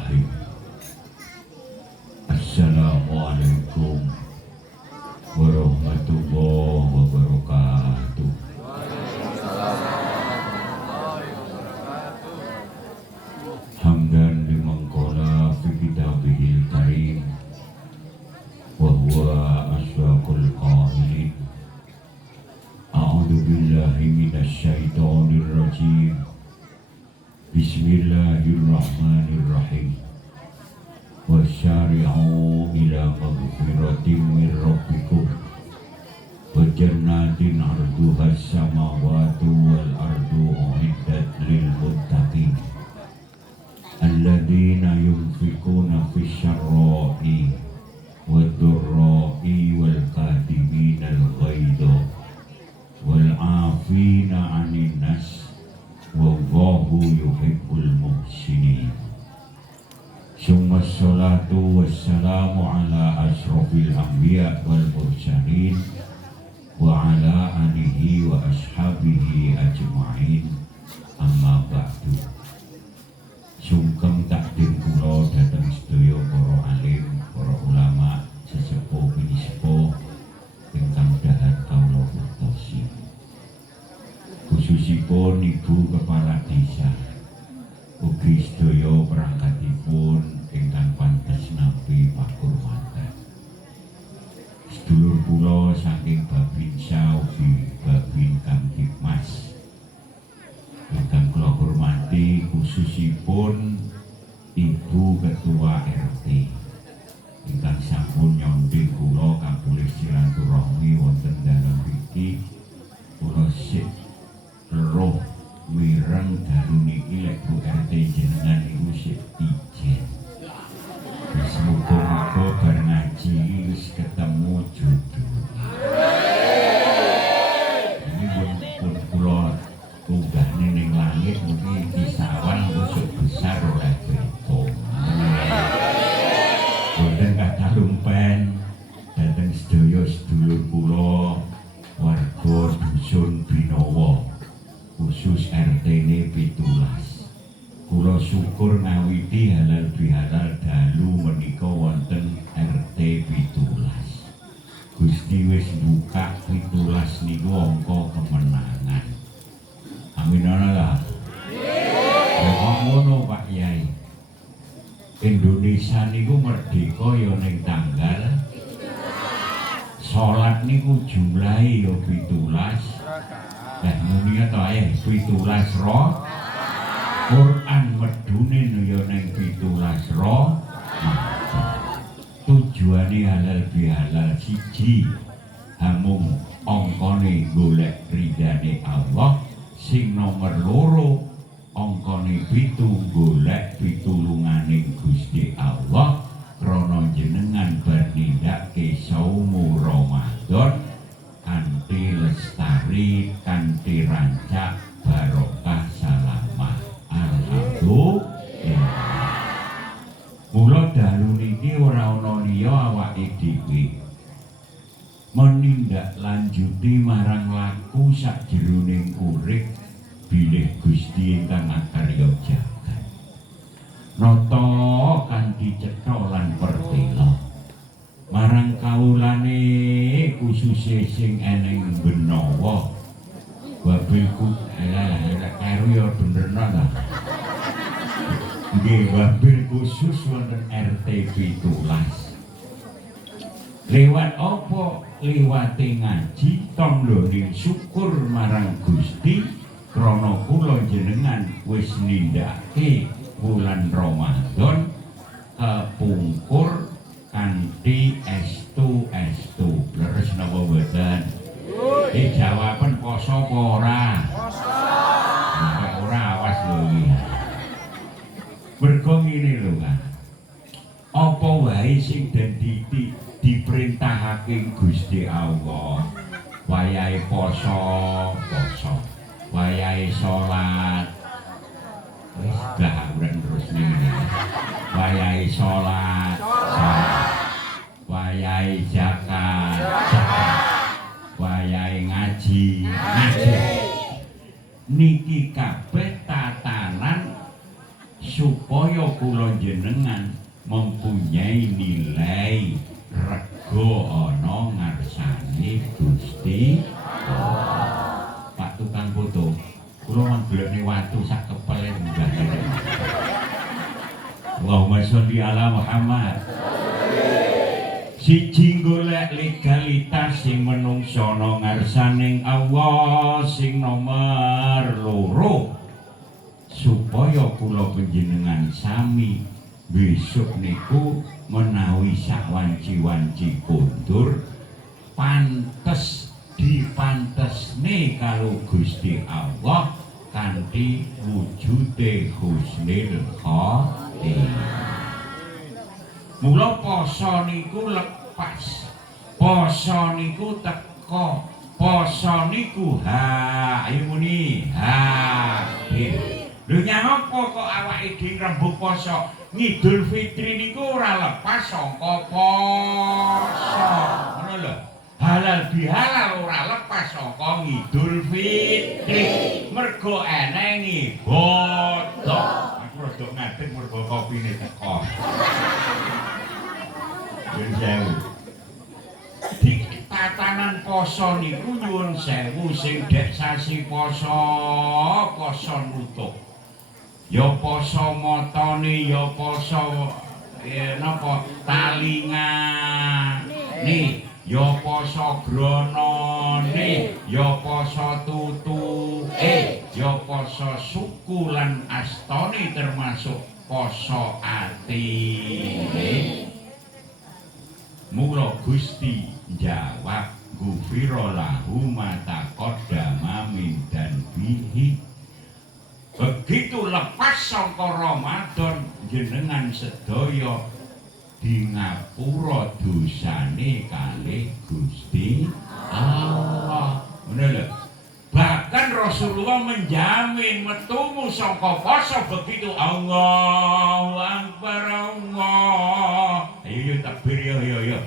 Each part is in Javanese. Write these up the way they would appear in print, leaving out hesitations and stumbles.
Bismillahirrahmanirrahim. Assalamualaikum warahmatullahi wabarakatuh. Hamdan liman qala fi kitabihil karim wa huwa asyraqul qailin. A'udzu billahi minasy syaithanir rajim. Bismillahirrahmanirrahim. Wasyari'u ila maghfiratin min rabbikum wa jannatin 'arduhas samawati wal ardu u'iddat lil muttaqin alladzina yunfiquna fis syarra'i wad dharra'i wal kadhiminal ghaidha wal 'afina 'anil nas wallahu yuhibbul muhsinin. Summa salatu wassalamu ala ashrafil anbiya wal mursalin wa ala alihi wa ashabihi ajma'in, amma ba'du. Sungkem takdir kula dhateng sedaya para alim, para ulama, sesepuh penispo ingkang dahat kawula putosi. Khususipun Ibu Kepala Desa, ugi sedaya perangkatipun ingkang pantes nampi pakurmatan. Sedulur kula saking Babinsa ugi Babin Kamtibmas ingkang kula hormati, khususipun Ibu Ketua RT ingkang sampun nyondhing kula kapulih silaturahmi wonten dalem mriki. Kula sik roh mireng dalu niki lek Bu RT jenengan iku sik ijen. Semoga-moga bar ngaji wis ketemu jodoh. Ini pun kula tunggahne ning langit mugi disawan usuk besar oleh beto. Boten kathah lumpen dhateng sedaya sedulur kula warga dusun Binowo, khusus RT-ne 17. Kula syukur ngawiti halal bihalal dalu menika wonten RT 17. Gusti wis buka 17 niku angka kemenangan. Amin Allah. Ya ngono Pak Yai. Indonesia niku merdeka ya ning tanggal salat niku jumlahe ya 17. Lah muni to ae 17 roh. Quran medune ya ning 17 roh. Tujuane halal bihalal siji, hamung angkane golek ridane Allah. Sing nomor loro angkane 7 golek pitulunganing Gusti Allah krana jenengan bernindakke saumu Ramadan kanthi lestari, kanthi rancak, barokah, salamah. Alhamdulillah. Mula dalu niki ora ana liya awake dhewe menindaklanjuti marang laku sakjeroning urip bilih Gusti ingkang akarya jagat. Nata kanthi cetha lan pertela marang kawulane khususe sing eneng Benowo. Wabilku karo ya benerna ta. Nggih, wabil khusus wonten RT 17. Lewat apa? Liwate ngaji tandhaning syukur marang Gusti krana kula jenengan wis nindakake wulan Ramadan kepungkur kanthi estu. Leres napa mboten? Jawaban poso apa ora? Nek ora awas lho iki. Mergo ngene lho kan. Apa wae sing dadi diperintahake Gusti Allah, wayahe poso, wayahe salat. Wis dah urang terus niki. Wayahe salat, wayahe zakat, wayahe ngaji. Niki kabeh tatanan supaya kula jenengan mempunyai nilai rego ana ngarsane Gusti Allah. Pak tukang foto, kula manggolekne watu sak kepele mbah. Allahumma sholli ala Muhammad. Siji golek legalitas sing menungso ana ngarsaning Allah, sing nomor loro supaya kula panjenengan sami besok niku menawi sawanci-wanci kondur pantes dipantesne karo Gusti Allah kanthi wujude husnul khotimah. Mula poso niku lepas, poso niku teko, poso niku ayo muni hadir. Lho nyapa kok awake dhewe rembug poso? Ngidul Fitri niku ora lepas saka poso. Ngono lho. Halal bihalal ora lepas saka Ngidul Fitri. Mergo eneng ibadah. Aku rada ngadeg mergo kopine teko. Sewu. Di tatanan poso niku nyuwun sewu sing dek sasi poso nutup. Ya poso matane, ya poso napa talingane, ya poso granane, ya poso tutuke, ya poso suku lan astane termasuk poso atine. Mula Gusti jawab gufiro lahu ma taqaddama min danbihi. Begitu lepas saka Ramadan jenengan sedaya di ngapura dosane kalih Gusti Allah. Ngono lho. Bahkan Rasulullah menjamin metumu saka poso begitu Allahu Akbar Allah. Ayo takbir yo.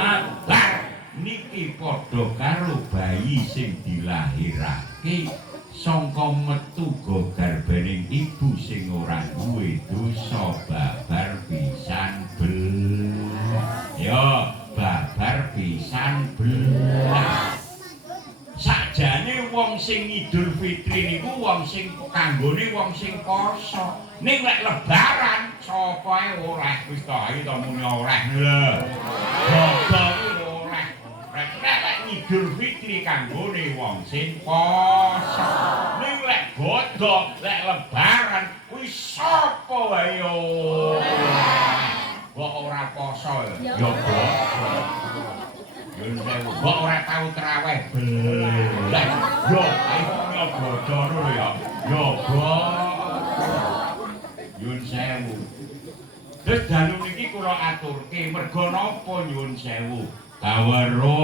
Akbar niki padha karo bayi sing dilahirake saka metu garbaning ibu sing ora duwe dosa babar pisan belas. Yo babar pisan belas. Sakjane wong sing Idul Fitri niku wong sing kanggone wong sing poso. Ning lek lebaran sapa ae ora wis ta ayo to muni ora lho. Bapak ora. Lek Idul Fitri kanggone wong sing poso. Ning lek godhog lek lebaran wis sapa wae yo. Kok ora poso ya godhog. Kok ora tau traweh belas. Yo, ayo nyoba lho ya. Nyoba. Nyuwun sewu. Terus dalu niki kula aturke merga napa nyuwun sewu? Kaweruhana.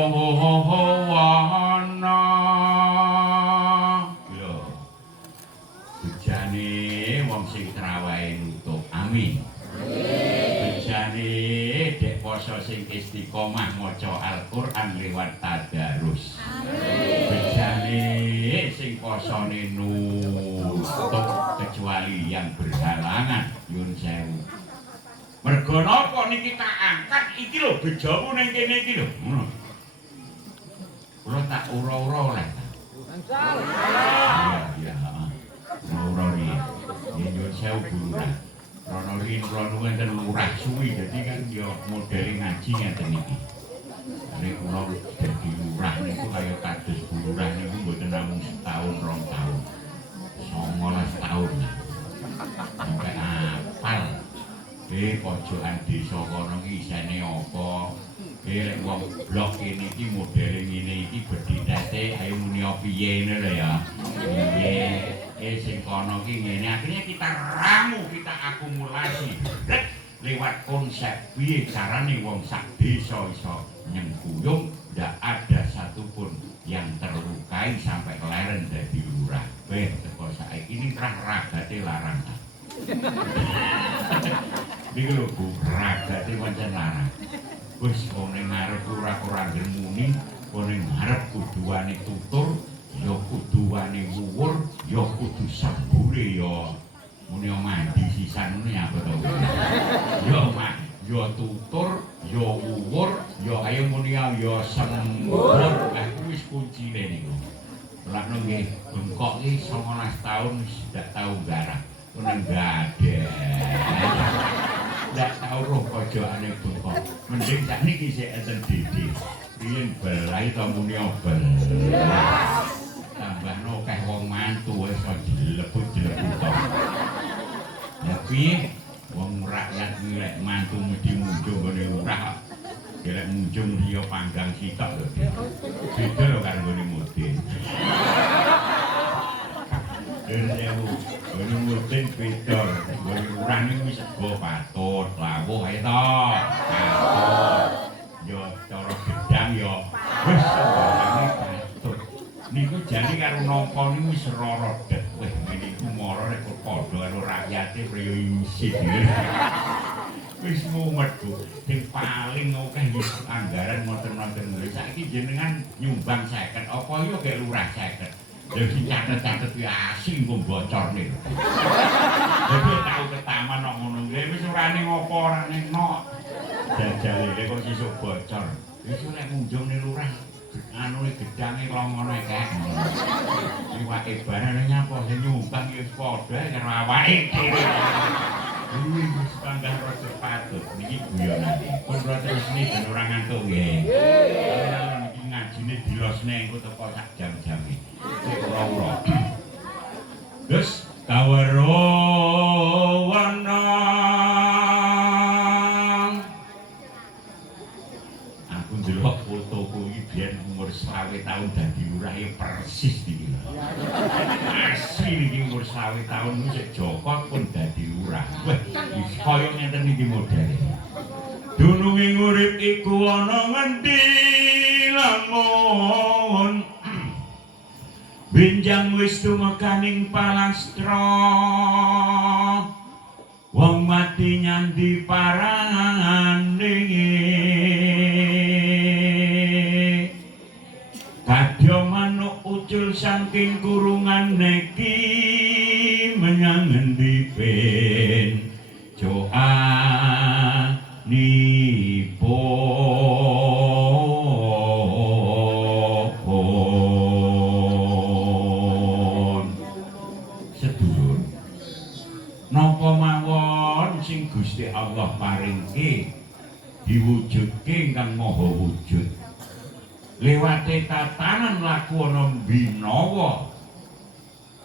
Lho. Bejane wong sing traweh nutup. Amin. Bejane dek poso sing istiqomah maca Al-Qur'an liwat tadarus. Bejane sing posone nutup kecuali yang berhalangan nyuwun sewu. Mergo napa niki tak angkat iki lho bejamu ning kene iki lho. Ngono. Kula tak ura-ura oleh. Iya. Ura riye. Nyuwun sewu bulurah. Rono rin rono enten lurah suwi dadi kan ya modele ngaji ngeten iki. Nek kula dadi lurah niku kaya kados bulurah niku mboten namung setahun 2 tahun. 19 tahun. Sampai apal. Pojokan desa kono iki isine apa? Lek wong blok kene iki modele ngene iki bedhite ayo muni piye ngene lho ya. Piye? Sing kono ki ngene akhirnya kita ramu, kita akumulasi lewat konsep piye carane wong sak desa iso nyengkuyung ndak ada satupun yang terlukai sampai leren dadi lurah. Teko saiki ini ragate larang. Iki lho Bu, ragate pancen larang. Wis wong ning ngarep ora muni, wong ning ngarep kudu wani tutur. Ya kudu wani wuwur, ya kudu sambure ya muni mandi sisan ngene apa to. Yo tutur, yo uwur, yo ayo muni yo sembur. Wis kuncine niku. Lakno nggih, bengkok iki 19 tahun wis ndak tau garap. Nang gadhe. Ndak tau roh pojokane bengkok. Mending sakniki sik enten dede. Riyen belai to muni obel. Tambahno akeh wong mantu iso dilebut-dilebut to. Ya piye? Wong rakyat milek mantu mesti munjung gone ora. Gelek munjung riya panggang sitok lho. Beda lho karo gone mudin. Gone mudin beda. Gone urang iki wis sego patut, lawuh ae to. Patut. Yo cara gedang yo wis sembarane patut. Niku jane karo nampa niku wis rorot det. Weh ngene iku mara rek padha karo rakyate priyo isih. Wis mumet Bu. Sing paling akeh wis anggaran ngoten-ngoten. Saiki jenengan nyumbang 50, apa yo gek lurah 50. Lha sing catet-catet ki asing kok bocorne. Dadi tau ke taman kok ngono. Wis urane ngopo ora nengok. Jajale kok sesuk bocor. Wis nek munjungne lurah anune gedange longone kek. Iwake barane nyapa sing nyumbang ya padha karo awake dhewe. Wis panggah rada patut niki guyonane. Pun kula terusne ben ora ngantuk nggih. Niki ngajine dilosne engko teko sak jam-jame. Ora-ora. Wis kawerowana. Aku ndelok fotoku iki biyen umur 20 tahun dadi lurah ya persis iki lho. Asli iki umur 20 tahun wis Joko pun dadi lurah. Wah, wis kaya ngeten iki modele. Dununging urip iku ana ngendi lamun benjang wis tumekaning palastra. Wong mati nyandi parane. Kadya manuk ucul saking kurungan neki menyang ngendi ben joanipun. Sedulur, napa mawon sing Gusti Allah paringke diwujudke ingkang maha wujud. Lewate tatanan laku ana binawa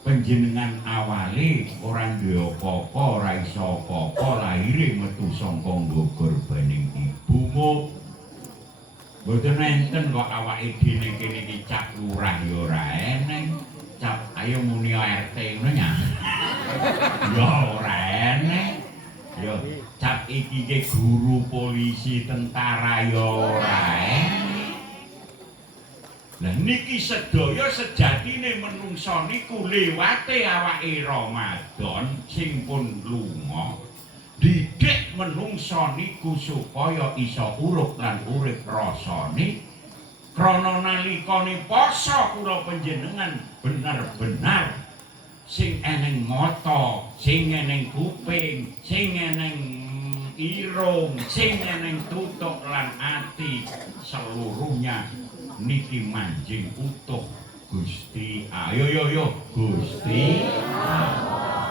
panjenengan awale ora duwe apa-apa, ora iso apa-apa, laire metu saka nggobaning ibumu. Mboten enten kok awake dhewe kene iki cap lurah ya ora eneng, cap ayo muni RT ngono ya. Ya ora eneng. Ya cap iki ke guru polisi tentara ya ora eneng. Lah niki sedaya sejatine menungsa niku liwate awake Ramadan sing pun lunga didik menungsa niku supaya iso urip lan urip rasane krana nalikane poso kula panjenengan bener-bener sing eneng mata, sing eneng kuping, sing eneng irung, sing eneng tutuk lan ati seluruhnya niki manjing utuh Gusti. Ayo Gusti Allah.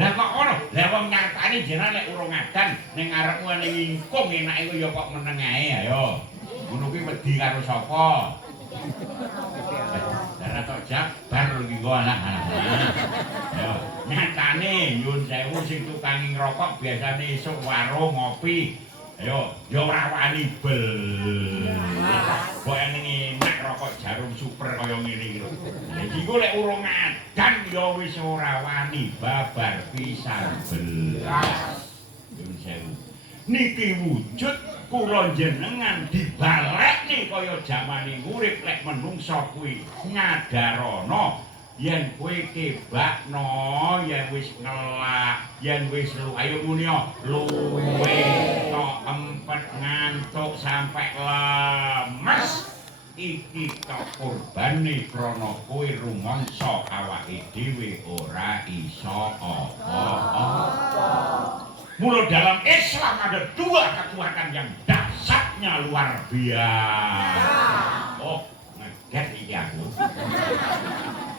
Lah kok ngono? Lah wong nyatane jenengan nek urung adan ning arepmu ning ingkung enake kok ya kok meneng ae ayo. Ngono kuwi wedi karo sapa? Darah tok jabar iki kok anak-anak. Yo, nyatane nyun sewu sing tukang ngrokok biasane esuk warung ngopi. Ayo, yo ora wani bel. Kok ning enak rokok jarum super kaya ngene iki lho. Lah iki kok lek urung adan yo wis ora wani babar pisan belas. Nyun sewu. Niki wujud kula jenengan dibalekne kaya jamane urip lek menungsa kuwi nyadarana yen kowe kebakno yen wis ngelak yen wis ayo muni luwe tok empet ngantuk sampai lemes iki tok kurbane krana kowe rumangsa awake dhewe ora iso apa-apa. Mula dalam Islam ada dua kekuatan yang dahsyatnya luar biasa. Oh, ngeget iki aku.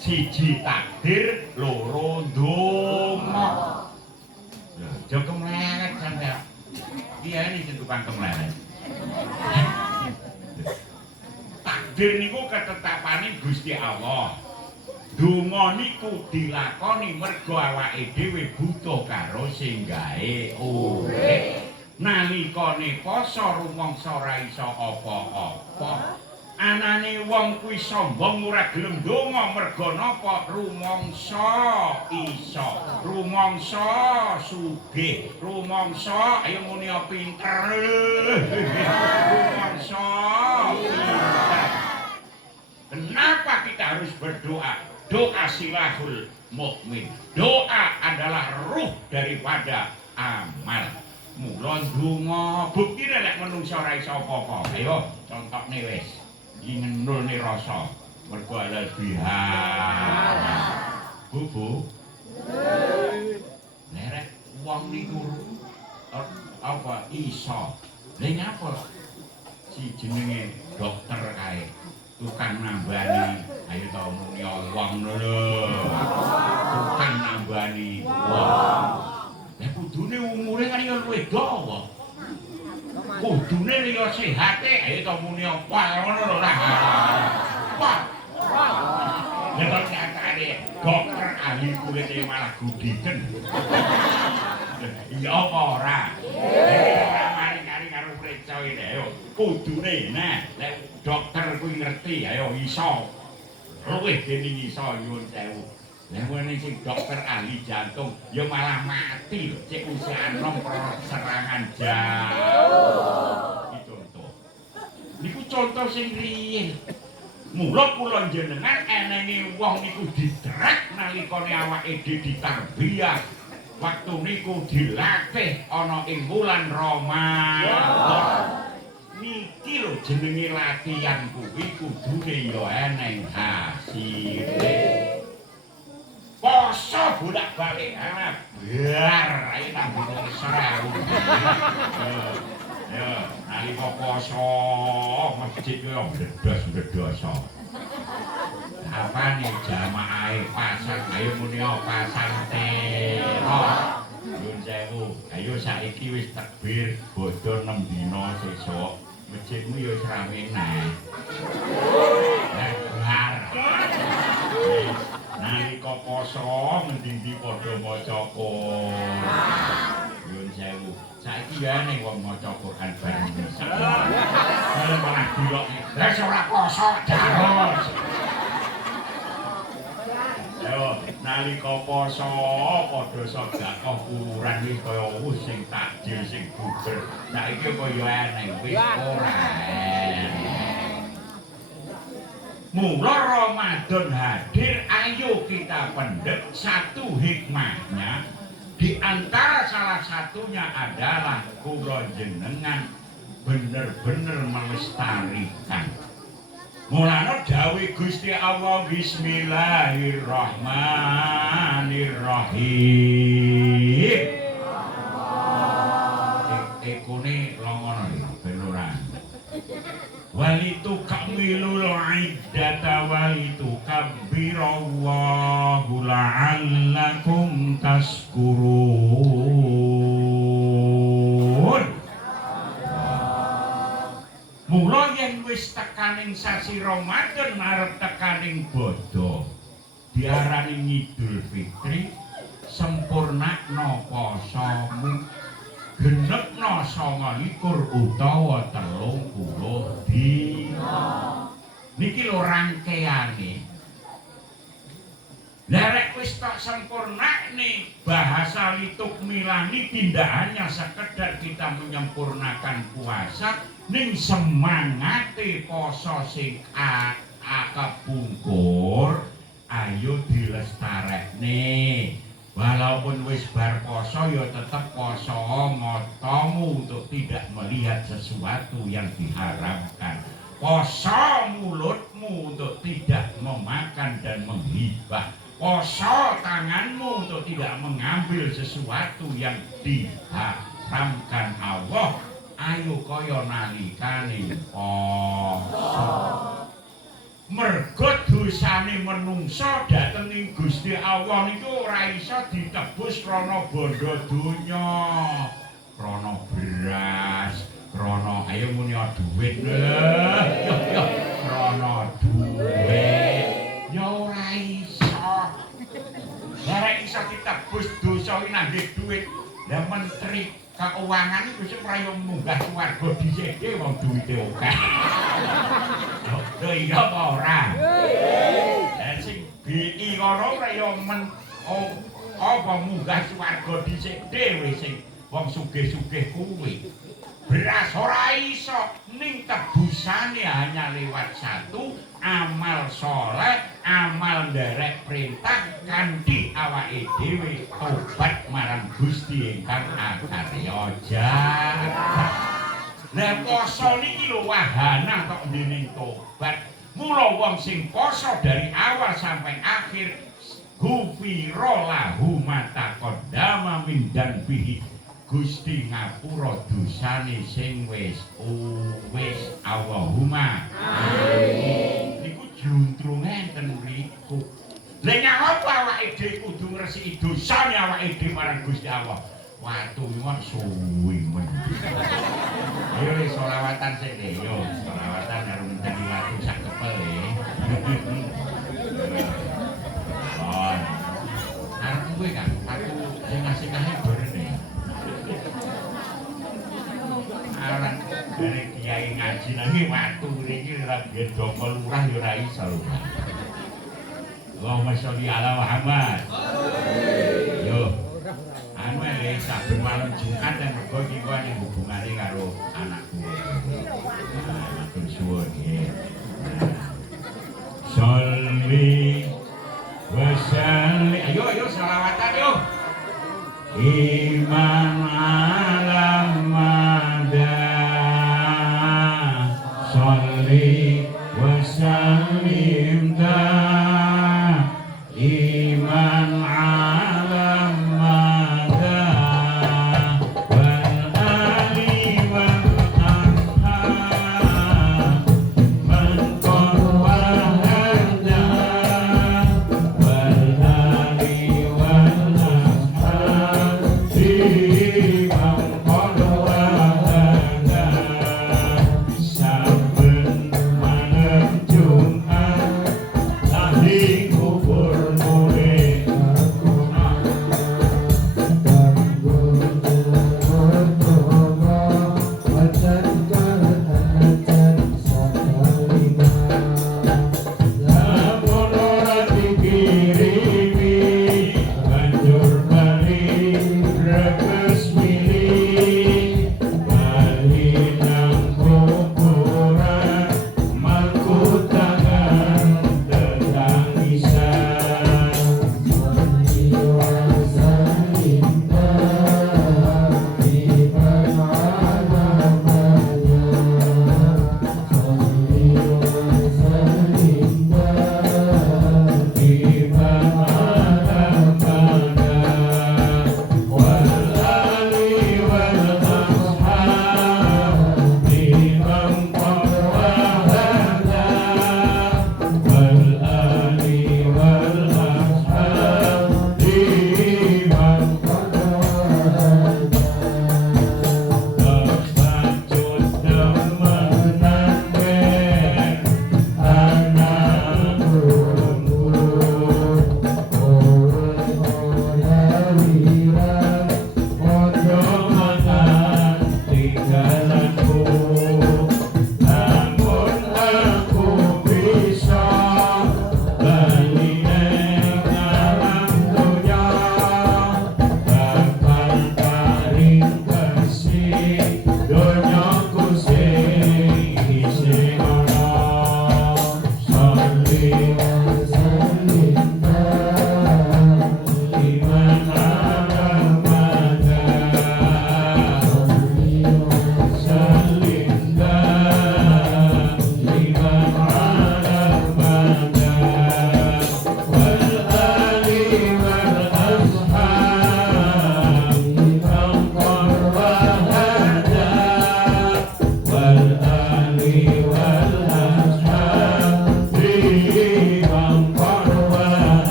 Siji takdir, loro ndonga. Lho, aja kemleret sampeyan. Iya ini sing tukang kemleret. Takdir niku ketetapane Gusti Allah. Donga niku dilakoni mergo awake dhewe butuh karo sing gawe urip. Nalikane poso rumangsa ora iso apa-apa. Anane wong kuwi sombong ora gelem donga mergo napa rumangsa iso, rumangsa sugih, rumangsa ayo muni pinter. Rumangsa pinter. Kenapa kita harus berdoa? Doa silahul mukmin. Doa adalah ruh daripada amal. Mula ndonga buktine lek menungsa ora iso apa-apa. Ayo contohne wis. Iki ngenulne rasa mergo halal bihalal. Bu. Nek wong niku apa iso. Lha ngapa si jenenge dokter kae tukang nambani ayo to muni wong lho. Tukang nambani wong. Lah kudune umure kan ya luwih dawa. Kudune ya sehate ayo to muni apa ngono lho lah. Wah. Nek nyatane dokter ahli kulit malah gudiken. Iya apa ora? Ora mari-mari karo preca iki ayo. Kudune nah lek dokter kuwi ngerti ayo iso. Luwih dening iso nyuwun sewu. Lah wene sing dokter ahli jantung ya malah mati lho, cek usia enom serangan jantung. Iki contoh. Niku contoh sing riyin. Mula kula jenengan enenge wong niku didrak nalikane awake dhewe ditarbiyah. Waktu niku dilatih ana ing wulan Ramadan. Niki lho jenenge latihan kuwi kudune ya eneng hasile. Poso bolak-balik ana biar ae tambah 1000. Ya, nalika poso masjid yo bledos-bledos. Apane jamaahe pasang ayo muni pasang tero. Nyun sewu, ayo saiki wis takbir bodho 6 dina sesuk. Masjidmu yo rame neh. Benar. Nalika poso ngendi-endi padha maca Quran. Nyun sewu. Saiki ya ning wong maca Quran bareng. Kalau malah dilok, lah ora poso terus. Yo, nalika poso padha sedekah ukuran iki kaya sing takjil sing buber. Saiki kaya eneng wis ora. Mula Ramadan hadir, ayo kita pendek satu hikmahnya. Di antara salah satunya adalah kula jenengan bener-bener melestarikan. Mulane dawuh Gusti Allah Bismillahirrahmanirrahim. Ekone longono ben ora. Walitu kamilul iddata walitu kabbirallahu la'allakum tashkurun. Mula yen wis tekaning sasi Ramadan arep tekaning bodho diarani Idul Fitri, sempurnakno posomu, genepno 29 utawa 30 dina. Niki lho rangkeane. Lah rek wis tak sempurnakne bahasa lituk milani tidak hanya sekedar kita menyempurnakan puasa, ning semangate poso sing akepungkur ayo dilestarekne. Walaupun wis bar poso ya tetap poso matamu untuk tidak melihat sesuatu yang diharamkan. Poso mulutmu untuk tidak memakan dan menghibah. Poso tanganmu untuk tidak mengambil sesuatu yang diharamkan Allah. Ayo kaya nalikane poso. Mergo dosane menungso dhateng ing Gusti Allah niku ora iso ditebus krana bondo donya. Krana beras, krana ayo muni dhuwit. Yo krana dhuwit. Ya ora iso. Ora iso ditebus dosa iki nangge dhuwit. Lah menteri keuangan iku wis ora yo munggah swarga dhisik wong duwite akeh. Lho iya apa ora? Lah sing BI ngono ora yo apa munggah swarga dhisik dhewe sing wong sugih-sugih kuwi. Beras ora iso ning tebusane hanya lewat satu amal soleh, amal nderek perintah kanthi awake dhewe tobat marang Gusti ingkang akarya jagat. Lah poso niki lho wahana tok dening tobat. Mula wong sing poso dari awal sampai akhir gufira lahu ma taqaddama min dzanbihi. Gusti ngapura dosane sing wis Allahumma amin. Niku juntrunge enten mriku. Lah nyapa awake dhewe kudu ngresiki dosane awake dhewe marang Gusti Allah. Watu mok suwi men. Ayo selawatan sik yo, selawatan karo ngenteni watu sak kepel e. Oh. Arep kuwi kan aku sing ngasih kae barene. Anak dari kiai ngaji lagi waktu ini lagi dongkol lurah ya ora iso lho. Allahumma sholli ala Muhammad. Yo. Anu ae saben malam Jumat yang mergo iki kok ning hubungane karo anakku. Matur suwun nggih. Sholli wa salli. Ayo selawatan yo. Iman alam Sholli wa sallim iman ala mada wal ali wal ashab man qawwahada wal ali wal ashab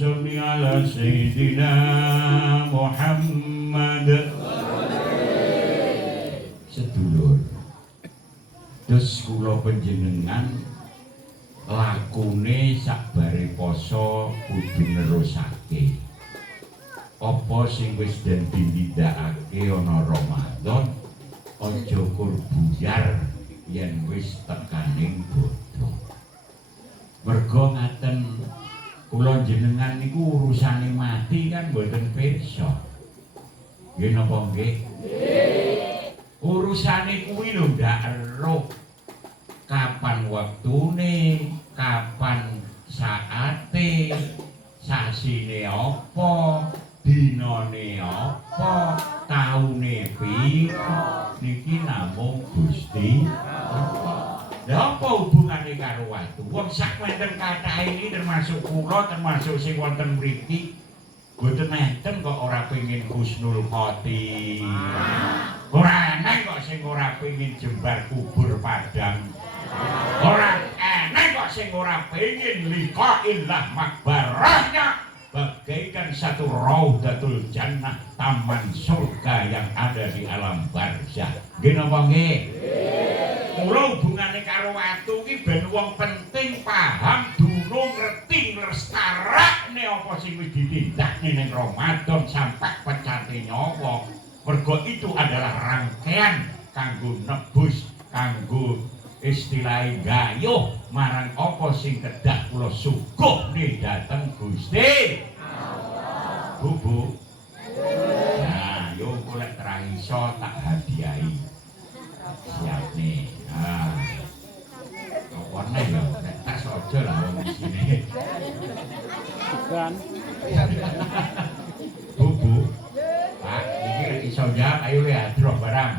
sholli ala sayyidina Muhammad. Sedulur, terus kula panjenengan lakune sakbare poso kudu nerusake. Apa sing wis den ditindakake ana Ramadan aja kur buyar yen wis tekaning bodho. Mergo ngaten kula jenengan niku urusane mati kan mboten pirsa. Nggih napa nggih? Nggih. Urusane kuwi lho ndak eruh. Kapan waktune, kapan saate, sasine apa, dinane apa, taune pira, niki namung Gusti Allah. Lah apa hubungane karo watu? Wong sak wonten kathah ini termasuk kula, termasuk sing wonten mriki, boten enten kok ora pengin husnul khotimah. Ora ana kok sing ora pengin jembar kubur padang. Ora ana kok sing ora pengin liqa'illah makbarahnya bagaikan satu raudatul jannah, taman surga yang ada di alam barzah. Nggih napa nggih? Mula hubungane karo watu ki ben wong penting paham durung ngerti nglestarakne apa sing wis ditindakne ning Ramadan sampai pecate nyawa. Mergo itu adalah rangkaian kanggo nebus, kanggo istilahé gayuh marang apa sing kedah kula suguhne dhateng Gusti Allah. Bu. Nah, yo kula traiso tak hadiahi. Siap nih. Nah. Pokoknya ya nek tas aja lah wong sini. Kan. Bu. Pak, iki iso jawab ayo ya droh barang.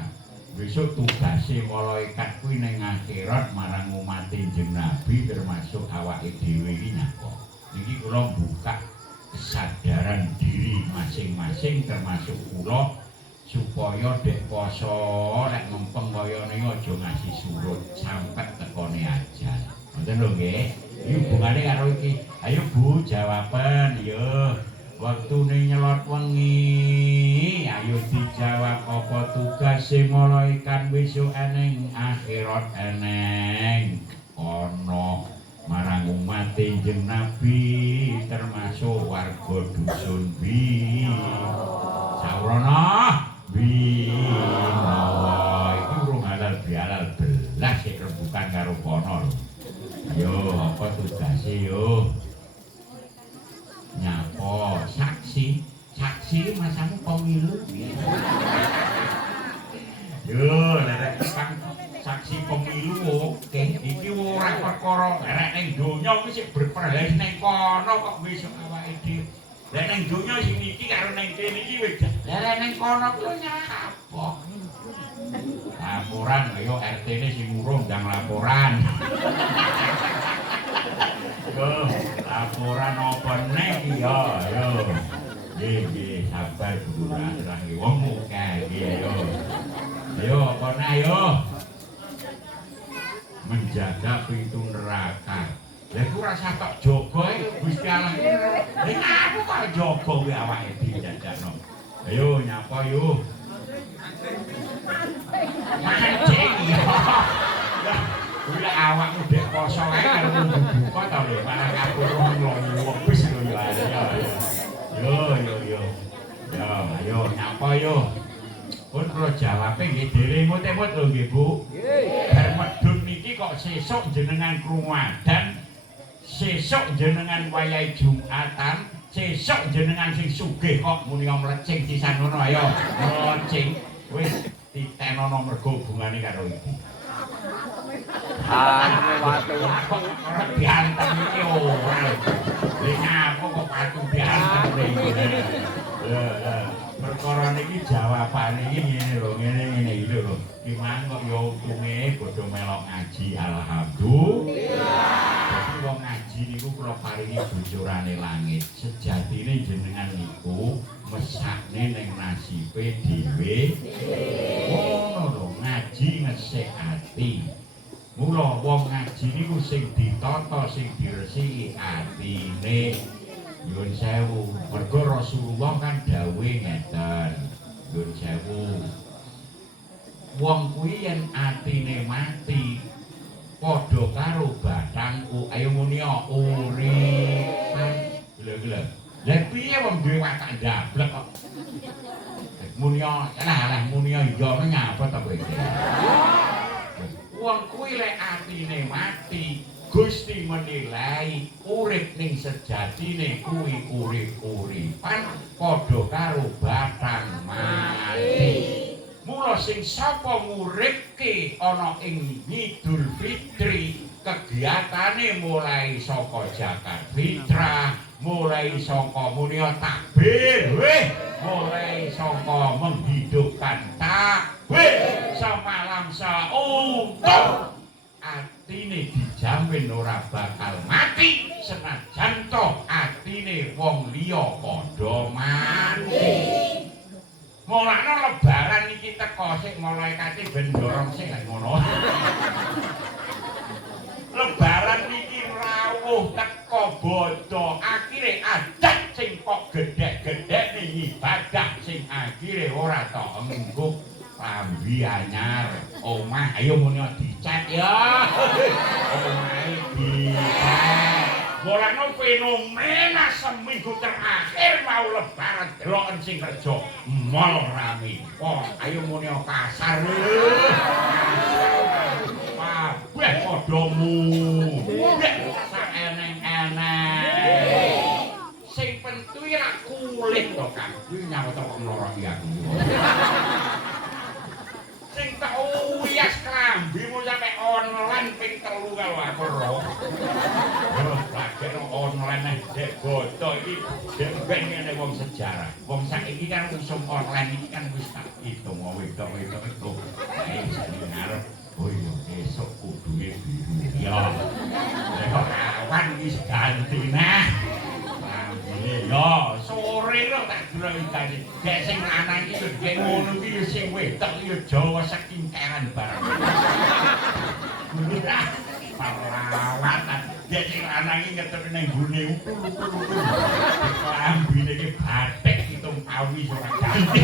Besok tugasé malaikat kuwi ning akhirat marang umat Kanjeng Nabi termasuk awake dhewe iki nyapa. Niki kula buka kesadaran diri masing-masing termasuk kula supaya dek poso nek ngempeng kaya niki aja ngasih surut sampai tekone aja. Ngoten lho nggih. Iki hubungane karo iki. Ayo Bu jawaban yo. Waktune nyelot wengi, ayo dijawab apa tugas malaikat besok eneng akhirat eneng. Ana marang umat Kanjeng Nabi termasuk warga dusun bi. Saurana bi. Iki urung halal bihalal belas sik rebutan karo kono lho. Yo apa tugase yo? Nyapa saksi masamu pemilu. Yo lek saksi pemilu oke iki ora perkara lek ning donya kuwi sik berperang ning kono kok besok awake dhewe. Lek ning donya sing iki karo ning kene iki wis lek ning kono kuwi nyapa. Laporan ayo RT-ne sing urung ndang laporan. Yo, laporan apa nek yo. Nggih, sabar Bu, terang wong akeh iki yo. Ayo apa nek yo? Menjaga pintu neraka. Lah iku rasa tok jaga Gusti Allah. Lah aku kok jaga kuwi awake dijajakno. Ayo nyapa yo. Mancing yo. Kuwi awakmu dek poso ae karo buka ta lho, malah kapur wong wis lho ya. Yo. Ya, ayo nyapa yo. Pun kula jawabe nggih dhewe mut-mut lho nggih Bu. Nggih. Bar medhun niki kok sesuk jenengan krungu adzan, sesuk jenengan wayahe Jumatan, sesuk jenengan sing sugih kok muni mlecing sisan ngono ayo. Mlecing wis ditenono mergo hubungane karo iki. Watu ora diantem iki ora. Lha nyapa kok watu diantem iki. Perkara niki jawabane iki ngene lho, ngene iki lho. Ki mangkok ya untunge padha melok ngaji alhamdulillah. Dadi wong ngaji niku kula paringi bocorane langit. Sejatine jenengan niku mesakne ning nasibe dhewe. Ngono lho, ngaji ngesek ati. Mula wong ngaji niku sing ditata, sing diresiki atine. Nyuwun sewu. Mergo Rasulullah kan dawuh ngeten. Nyuwun sewu. Wong kuwi yen atine mati padha karo bathangku. Ayo muni uripan. Gila-gila. Lah piye wong duwe watak ndablek kok. Muni alah muni iya ngapa ta kowe iki. Wong kuwi lek atine mati Gusti menilai urip ning sejatine kuwi urip-uripan padha karo batang mati. Mula sing sapa nguripke ana ing Idul Fitri kegiatane mulai saka zakat fitrah, mulai saka muni takbir, mulai saka menghidupkan takbir semalam sauntuk atine dijamin ora bakal mati senajan to atine wong liya padha mati. Mulane lebaran iki teko sik malaikate ben ndorong sik kaya ngono. Lebaran iki rawuh teko bodho akhire adat sing kok gedhe-gedhe ning ibadah sing akhire ora tok engko lambi anyar omah ayo muni dicat ya. Omahe dicat. Mulane fenomena seminggu terakhir mau lebaran deloken sing kerja mall rame. Oh, ayo muni kasar lho. Kabeh padha mudhek saeneng-eneng. Sing penting ra kulit to Kang. Kuwi nyawet kok ngloroti aku. Sing tak uyas klambimu sampe online ping 3 karo aku ro. Lagene online dek boto iki ben ngene wong sejarah. Wong saiki kan usum online iki kan wis tak hitung wedok-wedok iku. Iki ngarep oh iya esuk kudune biru. Ya. Nek awan wis ganti nah. Ya, sore lho tak delok-delok. Dek sing lanang iki dek ngono iki sing wedok ya Jawa sekingkeran barang. Perawatan. Dek sing lanang iki ngetep ning gune utul-utul. Klambine iki batik hitung kawi ora ganti.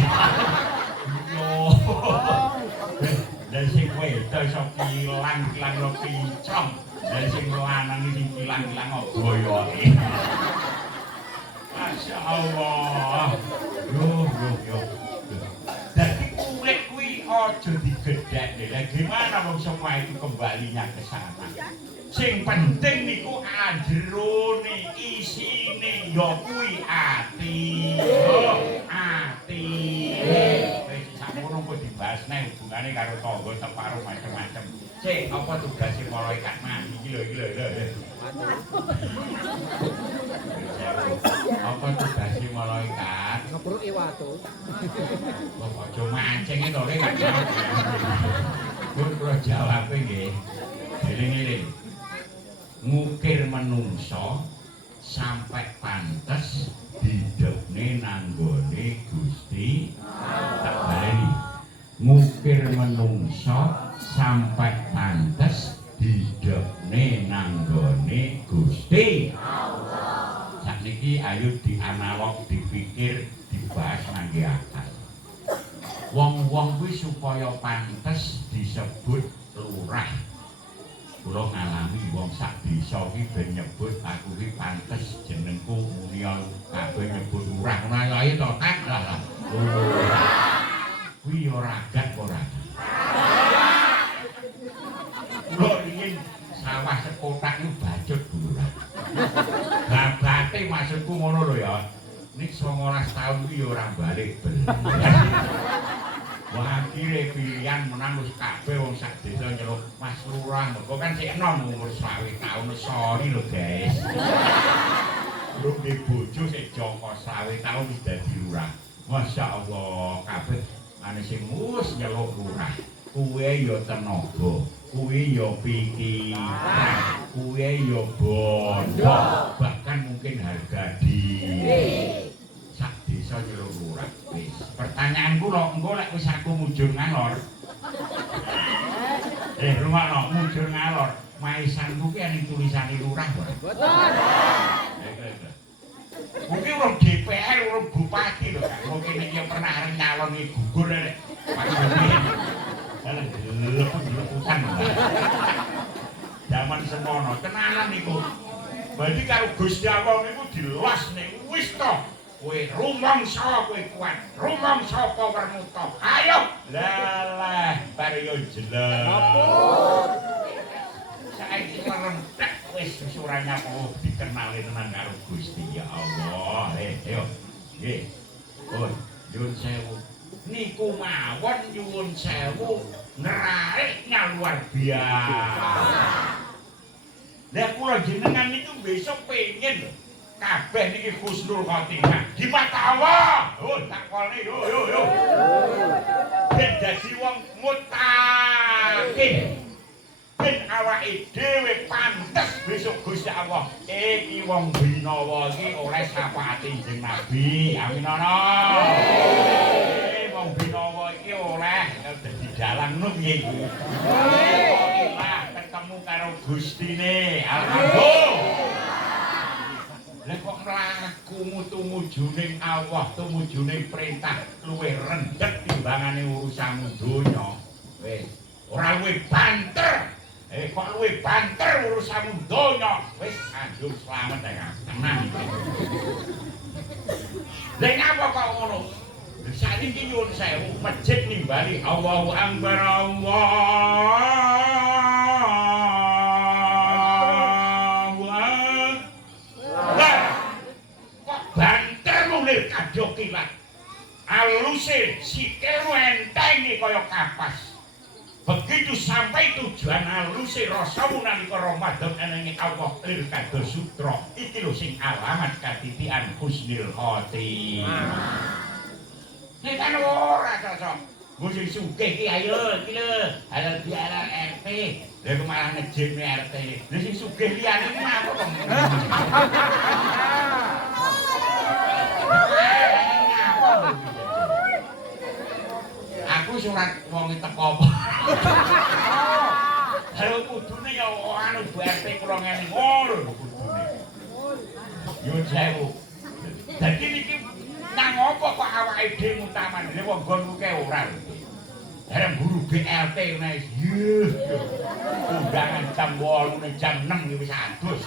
Yo. Dan sing wedok iso kilang-kilang lo pincong. Dan sing lanang iki kilang-kilang boyoke. Masya Allah. Yo. Jadi kulit kuwi aja digedhek. Lah gimana wong semua itu kembalinya ke sana. Sing penting niku anjerone isine ya kuwi ati. Ati. Wis samono kok dibahas nek hubungane karo tangga separo macam-macam. Sik apa tugase malaikat mati iki lho. Apa tugase malaikat? Ngebruki watu. Kok aja mancing to rek. Kula jawabe nggih. Eling-eling. Ngukir menungso sampai pantes hidupne nanggone Gusti. Tak baleni. Ngukir menungso sampai pantes hidupne nanggone Gusti Allah. Sakniki ayo dianalog, dipikir, dibahas nangge akal. Wong-wong kuwi supaya pantes disebut lurah. Kula ngalami wong sak desa iki ben nyebut aku iki pantes jenengku muni kabeh nyebut lurah. Ngono ae to tak lah. Kuwi ora agak ora. Kula ingin sawah sekotak itu bacut dulu lah. Babate maksudku ngono lho ya. Nek 19 tahun iki ya ora balik beli. Wah akhire pilihan menang wis kabeh wong sak desa nyeluk Mas Lurah. Mergo kan sik enom umur 20 tahun sorry lho guys. Lu di bojo sik jongko 20 tahun wis dadi lurah. Masya Allah kabeh ane sing wis nyeluk lurah. Kuwe ya tenaga, kuwe ya pikiran, kuwe ya bondo, bahkan mungkin harga diri. Sak desa nyeluk lurah. Wis, pertanyaanku lho, engko lek wis aku mujur ngalor. Rungokno, mujur ngalor. Maisanku ki ana tulisane lurah ora? Betul. Mungkin urung DPR, urung bupati lho kan. Mungkin iki pernah arep nyaloni gugur nek. Alah lepet-lepetan. Zaman semono tenanan niku. Berarti karo Gusti Allah niku dilos ning wis to. Kowe rumangsa kowe kuat. Rumangsa apa wermuta. Ayo. Lah bare yo jelas. Saiki merentek wis surane apa dikenali tenan karo Gusti ya Allah. Ayo. Nggih. Oh, nyuwun sewu. Niku mawon nyuwun sewu nerariknya luar biasa. Lah kula jenengan niku besok pengen kabeh niki husnul khotimah di mata Allah. Oh, takone yo. Ben dadi wong mutakin. Ben awake dhewe pantes besok Gusti Allah iki wong binawa iki oleh syafaate Kanjeng Nabi. Amin ana. Wong binawa iki oleh dadi dalang nu piye iki. Ketemu karo Gustine. Alhamdulillah. Lah kok mlakumu tumujuning Allah, tumujuning perintah luwih rendhet timbangane urusanmu donya. Wis, ora luwih banter. Kok luwih banter urusanmu donya. Wis anjur slamet ya, tenan iki. Lah ngapa kok ngono? Saiki nyuwun sewu masjid nimbali Allahu Akbar Allah. Kadok kilat aluse sikilmu entengi kaya kapas. Begitu sampai tujuan aluse rasamu nalika Ramadan enenge Allah lir kados sutra. Iki lho sing alamat katitikan husnul khotimah. Nek kan ora cocok. Mesti sugih ki ayo iki lho, halal bihalal RT. Lha kok malah ngejimne RT. Lha sing sugih liyane ku apa kok? Aku surat wong teko apa? Halo kudune ya anu Bu RT kula ngene ngono kudune. Yo sewu. Dadi niki nang apa kok awake dhewe utaman dhewe wong nggonku ke ora. Bareng buru BLT wis. Yuh. Undangan jam 8 ning jam 6 wis adus.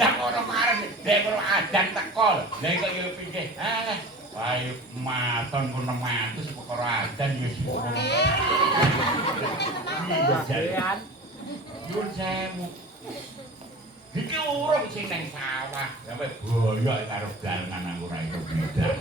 Lah ora marep dek karo adan teko. Lah kok yo pinggih. Ayo maton kono mantus perkara adan wis ngono. Iya jarian. Nyuwun sewu. Iki urung sing nang sawah, sampe boyok karo dalangan aku ora iso bidal.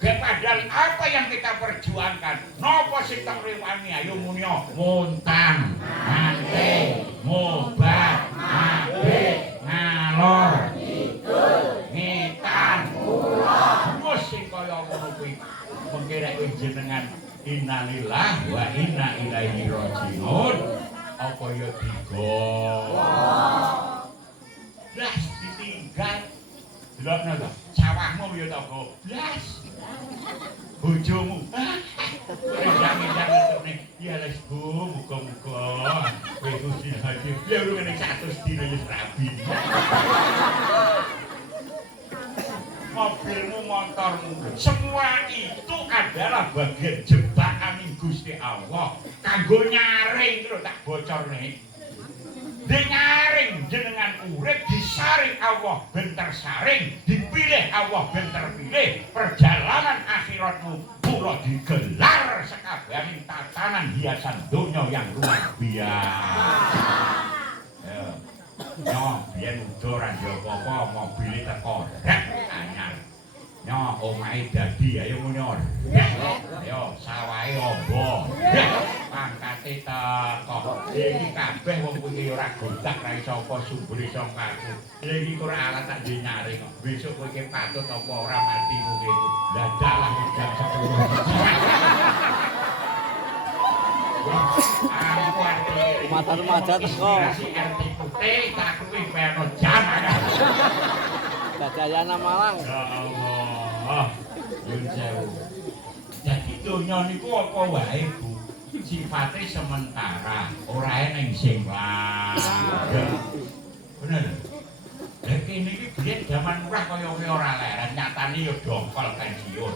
Padahal apa yang kita perjuangkan? Napa sing tak rewangi ayo muni montang, mate, mobat, mabit, ngalor, ngidul, ngetan, kulon. Wis sing kaya ngono kuwi. Mengkira kowe jenengan innalillah wa inna ilaihi rajiun. Apa ya digo? Blas ditinggal. Delokno to, sawahmu ya to, blas. Bojomu. Jangan-jangan ya les Bu, muga-muga kowe Gusti Haji. Ya ngene 100 dina wis rabi. Mobilmu, motormu, semua itu adalah bagian jebakan Gusti Allah. Kanggo nyaring lho tak bocorne. Nyaring jenengan urip disaring Allah ben tersaring, dipilih Allah ben terpilih. Perjalanan akhiratmu kula digelar sekabehaning tatanan hiasan donya yang luar biasa. Yo, biyen udo ra apa-apa mobil teko. Anyar. Yo, omahe dadi ayo munyor. Yo, sawahe ombo. Pangkate teko. Iki kabeh wong kuwi ora gontak ra iso apa sumbere saka aku. Lha iki ora alat tak nyaring kok. Besok kowe iki patut apa ora mati mungkin. Lah dalah jam 10. Mata remaja teko. RT putih tak kuwi peno jam. Dadayana Malang. Ya Allah. Nyun sewu. Dadi donya niku apa wae, Bu? Sifatnya sementara, ora ning sing langgeng. Bener. Lah kene iki biyen jaman murah kaya ora leren, nyatane ya dongkol pensiun.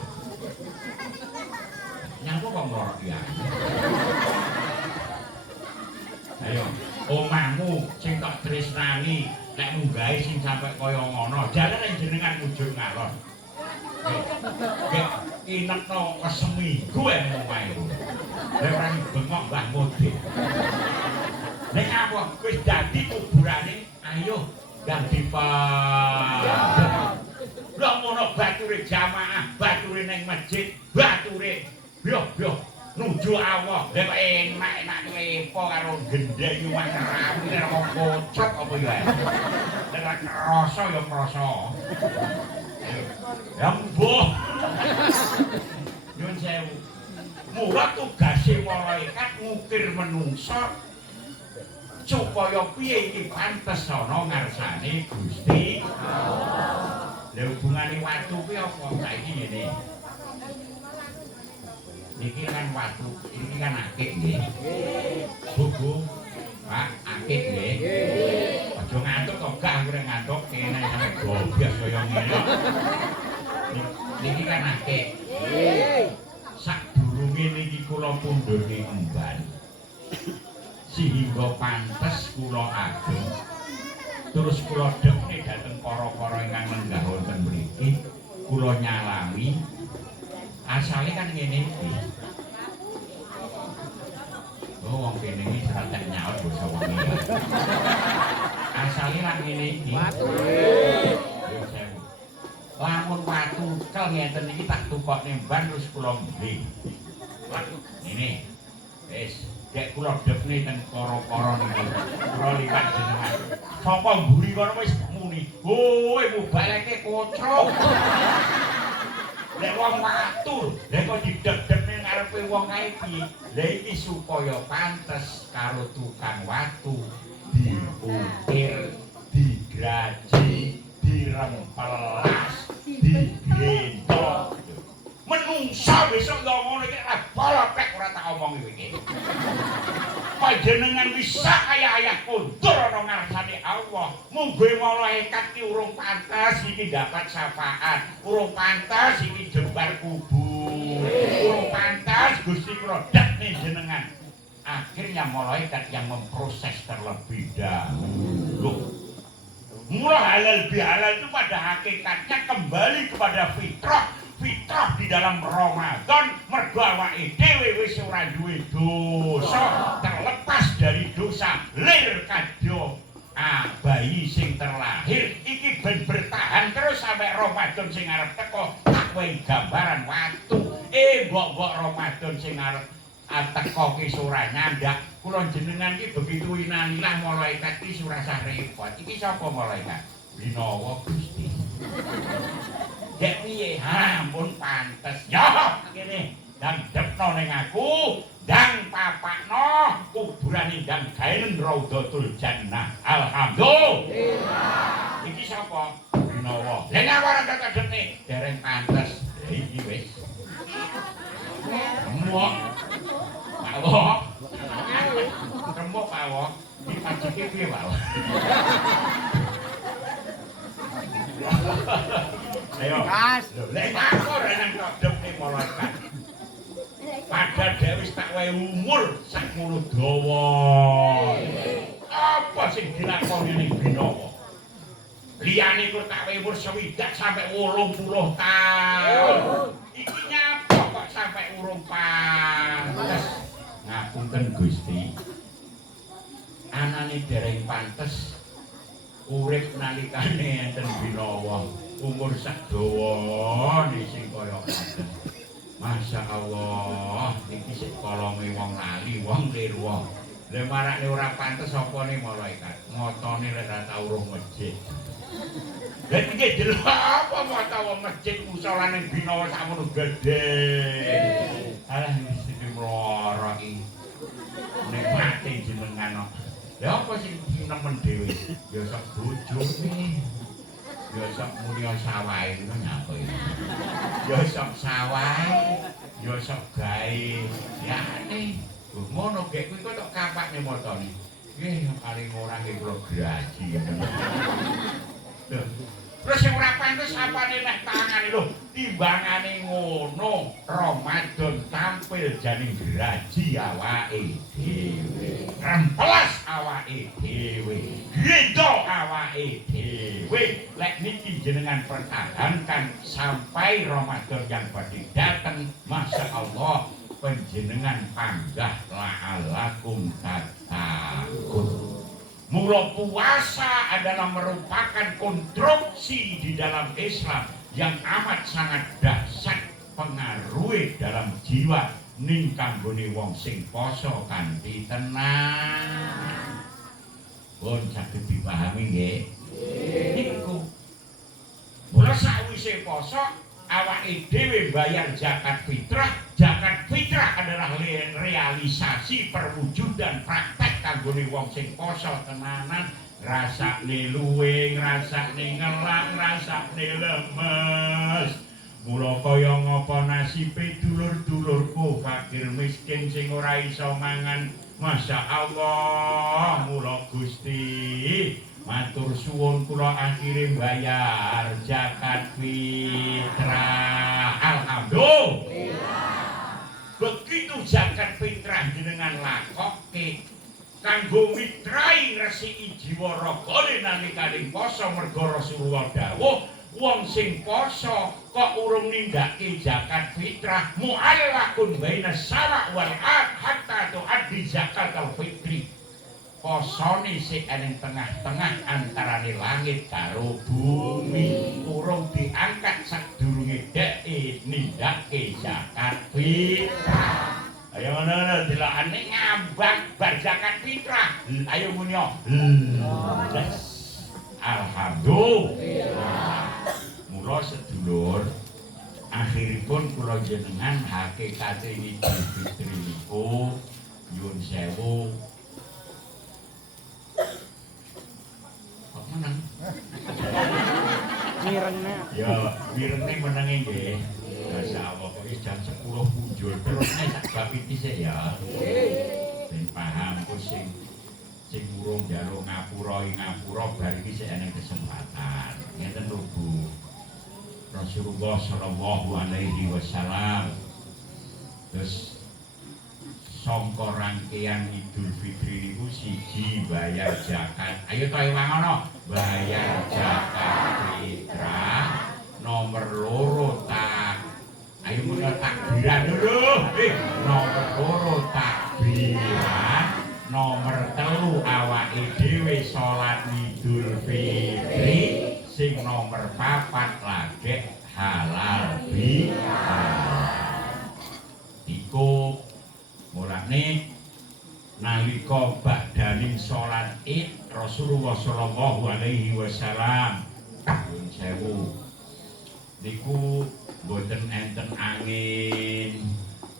Nyamuk kok ngorok ya. Ayo, omahmu sing tak tresnani nek munggahe sing sampe kaya ngono, jane ning jenengan wujud ngalon. Gek inekno seminggu omahe. Lah ora bengok Mbah Mode. Nek apa wis dadi kuburane, ayo ndang dipadhet. Lha ngono bature jamaah, bature ning masjid, bature yo nuju Allah. Lah kok enak-enak lepo karo gendeng omah ramu nek kok kocok apa ya. Nek krasa ya krasa. Ya mbuh. Nyun sewu. Mula tugase malaikat ngukir menungso supaya piye iki pantes ana ngarsane Gusti Allah. Lah hubungane watu kuwi apa saiki ngene. Niki kan watu, iki kan akik nggih. Buku, Pak, akik nggih. Aja ngantuk kok gak ora ngantuk kene sampe gobias kaya ngene. Niki kan akik. Sadurunge niki kula pundhute emban. Sehingga pantes kula ageng. Terus kula dekne dhateng para-para ingkang lenggah wonten mriki, kula nyalami asale kan ngene iki. Oh wong kene iki rada nyaut basa wong iki. Asale lan ngene iki. Watu. Lamun watu kel ngeten iki tak tukokne mban terus kula mbeli. Ini. Wis Dek kula dekne ten para-para niku. Kula liwat jenengan. Saka mburi kono wis muni, "Kowe mubaleke kocrok." Lek wong watu, lek kok didek-dekne ngarepe wong kae piye? Lah iki supaya pantes karo tukang watu diukir, digraji, dirempelas, digendong. Menungsa besok yo ngono iki ora bolopek ora tak omongi iki. Panjenengan bisa kaya ayah kuntur ana ngarsane Allah. Munggo malaikat ki urung pantes iki dapat syafaat. Urung pantes iki jembar kubur. Urung pantes Gusti kula dekne jenengan. Akhirnya malaikat yang memproses terlebih dahulu. Mula halal bihalal itu pada hakikatnya kembali kepada fitrah. Fitrah di dalam Ramadan mergo awake dhewe wis ora duwe dosa, terlepas dari dosa lir kadya bayi sing terlahir iki ben bertahan terus sampai Ramadan sing arep teko tak wehi gambaran watu mbok-mbok Ramadan sing arep teko ki ora nyandak kula jenengan iki begitu inanilah malaikat iki ora sah repot iki sapa malaikat Binawa Gusti. Dek piye? Ampun pantes. Ya, kene ndang depno ning aku, ndang papakno kuburane ndang gaen Raudhatul Jannah. Alhamdulillah. Iki sapa? Binawa. Lah nek ora kekedene dereng pantes. Iki wis. Remuk. Pak Wok. Remuk Pak Wok. Iki pajike piye, Pak Wok? Ayo, Mas. Lek aku ora nang kodhok malaikat. Padahal dhewe wis tak wae umur sakmono dawa. Apa sing dilakoni ning Binawa? Liyane kok tak wae umur 60 sampai 80 taun. Iki nyapa kok sampai urung pantes. Ngapunten Gusti. Anane dereng pantes urip nalikane enten Binawa. Umur sak dawane sing kaya ngoten. Masya Allah, iki sik kolonge wong lali, wong lirwa. Lah marane ora pantes apane malaikat. Motone lek ora tau roh masjid. Lah iki delok apa mata wong masjid musala ning Binawa sakmono gedhe. Alah iki mloro iki. Nikmate jenengan. Lah apa sing nemen dhewe? Ya sak bojone. Ya sok mulya sawahe ngono nyapa iki. Ya sok sawahe, ya sok gawe. Ya Ngono gek kuwi kok tok kapakne motone. Nggih paling ora nggih kula graji. Terus sing ora pantes apane nek tangane lho, timbangane ngono, Ramadan tampil janing graji awake dhewe. Remplas awake dhewe. Gendo awake dhewe. Lek niki jenengan pertahankan sampai Ramadan yang badhe dateng, masyaallah panjenengan panggah la'alakum tattaqun. Mula puasa adalah merupakan konstruksi di dalam Islam yang amat sangat dahsyat pengaruhi dalam jiwa ning kanggone wong sing poso kanthi tenang. Pun saged dipahami nggih? Niku. Mula sawise poso awake dhewe bayar zakat fitrah. Zakat fitrah adalah realisasi perwujudan praktek kanggone wong sing poso tenanan, rasane luwih, rasane ngelang, rasane lemes. Mula kaya ngapa nasibe dulur-dulurku fakir miskin sing ora iso mangan, masyaallah. Mula Gusti matur suwun kula akhire bayar zakat fitrah. Alhamdulillah. Begitu zakat fitrah jenengan lakoke kanggo mitrai resiki jiwa ragane nalikane poso, mergo Rasulullah dawuh wong sing poso kok urung nindakake zakat fitrah mu'allaqun baina syara' wal 'ad hatta tu'addi zakatal fitri. Posone sik ning tengah-tengah antarane langit karo bumi, urung diangkat sadurunge dheke nindakake zakat fitrah. Ayo ngono delokane ngambang bar zakat fitrah. Ayo muni yo. Alhamdulillah. Mula sedulur, akhiripun kula jenengan hakikate Idul Fitri niku nyuwun sewu menang. Mirengnya. Ya, mirenge menenge nggih. Masyaallah kok jam 10 punjul terus nek sak bab iki sik ya. Ben paham ku sing urung njaluk ngapura ing ngapura bar iki sik ana kesempatan. Ngeten lho Bu. Rasulullah sallallahu alaihi wasallam. Terus sangka rangkaian Idul Fitri niku siji bayar zakat. Ayo to wangono, bayar zakat fitrah. Nomor loro ayo muni takbiran dulu. Nomor loro takbiran. Nomor telu awake dhewe salat Idul Fitri. Sing nomor 4 lagi halal bihalal. Iku mulane nalika badhaning salat Id Rasulullah sallallahu alaihi wasallam nyuwun sewu niku boten enten angin,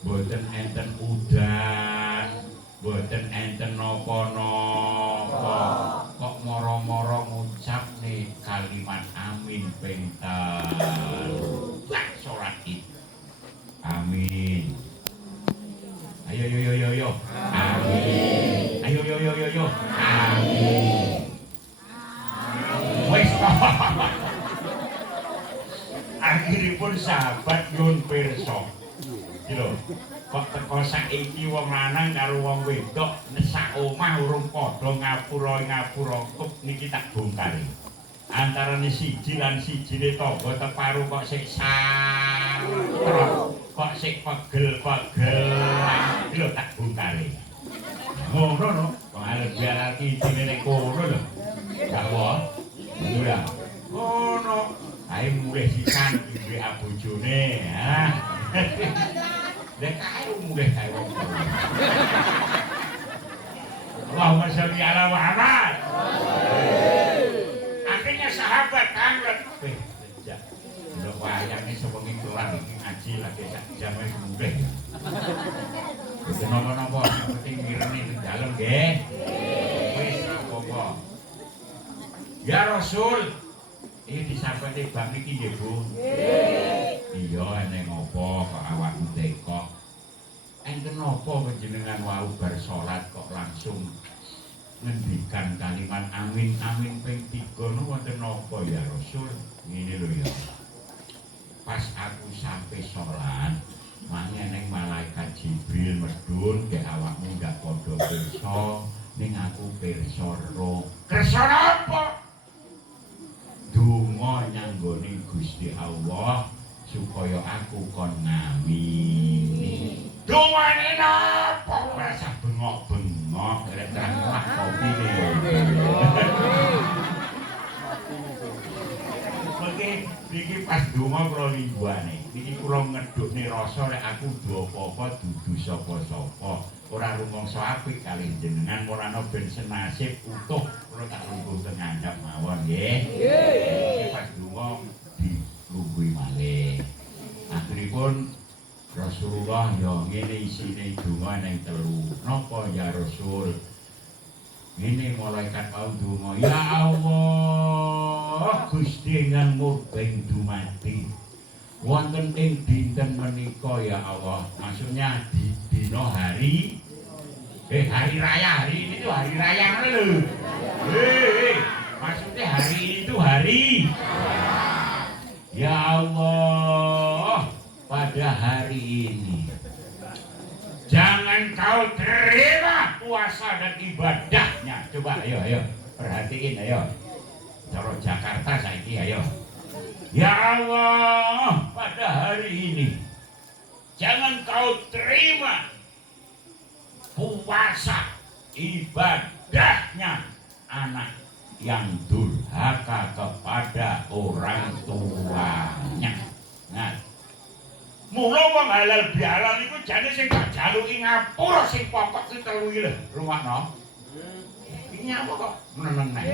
boten enten udan, boten enten napa-napa, kok moro-moro ngucap nih kalimat amin ping telu tak salat Id. Amin. Ayo yo. Amin. Ayo yo. Amin. Wes. Akhiripun sahabat nyuwun pirsa. Lho, kok teko saiki wong lanang karo wong wedok sak omah urung padha ngapura kok niki tak bongkar. Antarane siji lan sijine tangga teparu kok sik santrok. Kok sik pegel-pegel lho tak bongkare. Ngono lho, kok arep biar iki jenenge kono lho. Gak wae. Iya. Ngono. Ae mulih sisan duwe abojone, ha. Lek kae mulih kae wong. Allahumma sholli ala Muhammad. Akhirnya sahabat anglet. Sejak lho wayang iso wengi kelar iki ngaji lagi sak jam wis mulih. Wis napa-napa penting mirene ning dalem nggih. Wis apa-apa. Ya Rasul, ini disampaikan bab niki nggih Bu. Iya, nek ngopo kok awakmu teko. enten napa panjenengan wau bar salat kok langsung ngendikan kalimat amin amin ping 3 nu wonten napa ya Rasul? Ngene lho ya. Pas aku sampai salat, mangke ning malaikat Jibril medhun ke awakmu ndak padha pirsa, ning aku pirsa ro. Kersa napa? Donga nyanggone Gusti Allah supaya aku kon ngami. Dongane napa? Ora usah bengok-bengok, rek terang lah kopine. Niki pas donga kula lingguane. Niki kula ngedukne rasa lek aku duwe apa-apa dudu sapa-sapa. Ora rumangsa apik kalih jenengan ora ana ben senasib utuh kula tak lungguh teng ngandhap mawon nggih. Nggih. Pas donga dilungguhi malih. Akhiripun Rasulullah ya ngene isine donga ning telu. Napa ya Rasul? Ini malaikat mau donga, ya Allah, Gusti ingkang murbeng dumadi. Wonten ing dinten menika ya Allah, maksudnya di dina hari raya, hari ini tuh hari raya ngono lho. Maksudnya hari ini tuh hari. Ya Allah, pada hari ini jangan kau terima puasa dan ibadahnya. Coba ayo perhatiin ayo. Cara Jakarta saiki ayo. Ya Allah, pada hari ini jangan kau terima puasa ibadahnya anak yang durhaka kepada orang tuanya. Nah, mula wong halal bihalal iku jane sing tak jaluki ngapura sing pokok ki telu iki lho, rumakno. Iki apa kok meneng nek.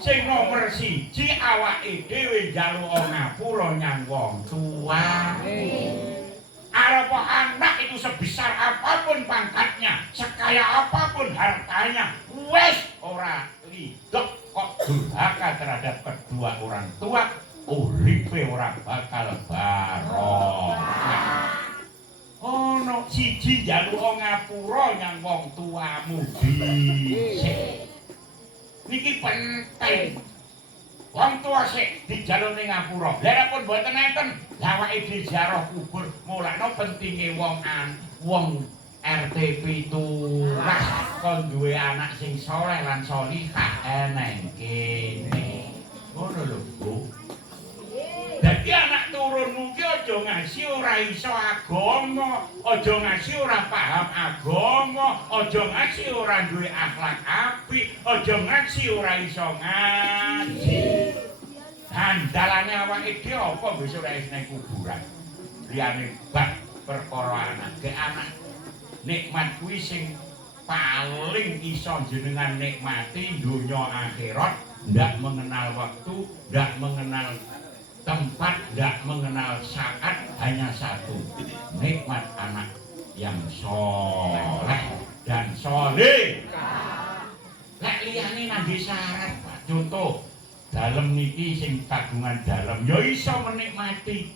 Sing nomor 1 awake dhewe njaluk ngapura nyang wong tua. Arep anak itu sebesar apapun pangkatnya, sekaya apapun hartanya, wes ora lidok kok durhaka terhadap kedua orang tua. Uripe ora bakal barokah. Ono siji njaluk ngapura nyang wong tuamu dhisik. Niki penting. Wong tua sik dijaluk ning ngapura. Lah pun mboten enten, awake diziarah kubur, mulakno pentinge wong RT 17 kon duwe anak sing saleh lan salihah eneng kene. Ngono lho, Bu. Dadi anak turunmu ki aja ngasih ora iso agama, aja ngasih ora paham agama, aja ngasih ora duwe akhlak apik, aja ngasih ora iso ngaji. Handalane awake dhewe apa besok ora iso ning kuburan. Liyane bab perkara anak, ge anak nikmat kuwi sing paling iso jenengan nikmati donya akhirat, ndak mengenal waktu, ndak mengenal tempat, tidak mengenal saat, hanya satu, nikmat anak yang soleh dan soleh. Lek liyane nangge syarat, Pak. Contoh, dalem niki sing kagungan dalem ya iso menikmati.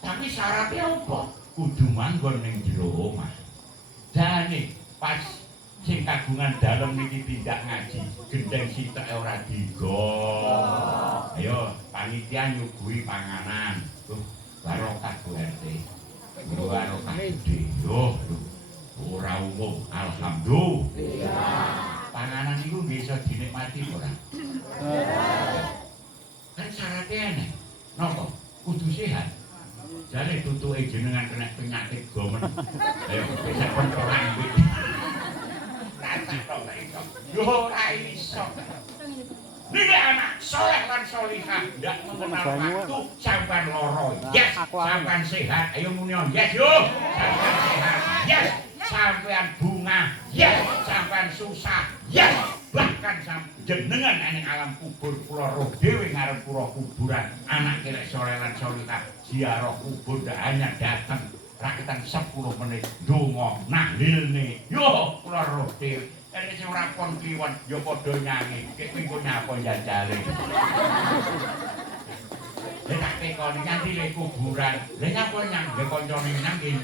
Tapi syaratnya apa? Kudu manggon ning jero omah. Jane pas sing kagungan dalem niki tindak ngaji, gendeng sitok ora digong. Ayo panitia nyuguhi panganan. Tuh barokah Bu RT. Barokah gede. Yo, ora umum. Alhamdulillah. Panganan iku bisa dinikmati ora? Kan syaratnya aneh. Napa? Kudu sehat. Jane tutuke jenengan kena penyakit gomen. Ayo bisa pentolan iki. Yo ora iso. Niki anak soleh lan solihah, ndak mengenal waktu, sampean loro, yes, sampean sehat, ayo muni yes yo, sampean sehat, yes, sampean bunga, yes, sampean susah, yes, bahkan jenengan ning alam kubur kula roh dhewe ngarep pura kuburan, anak kirek soleh lan solihah, ziarah kubur ndak hanya datang rakitan 10 menit donga nahlilne, yo kula roh dhewe. Nek sing ora kon kliwat ya padha nyanyi. Kek minggu nyapa jajale. tekoni nganti le kuburan. Lha nyapa nyang nggih kancane nang nggih.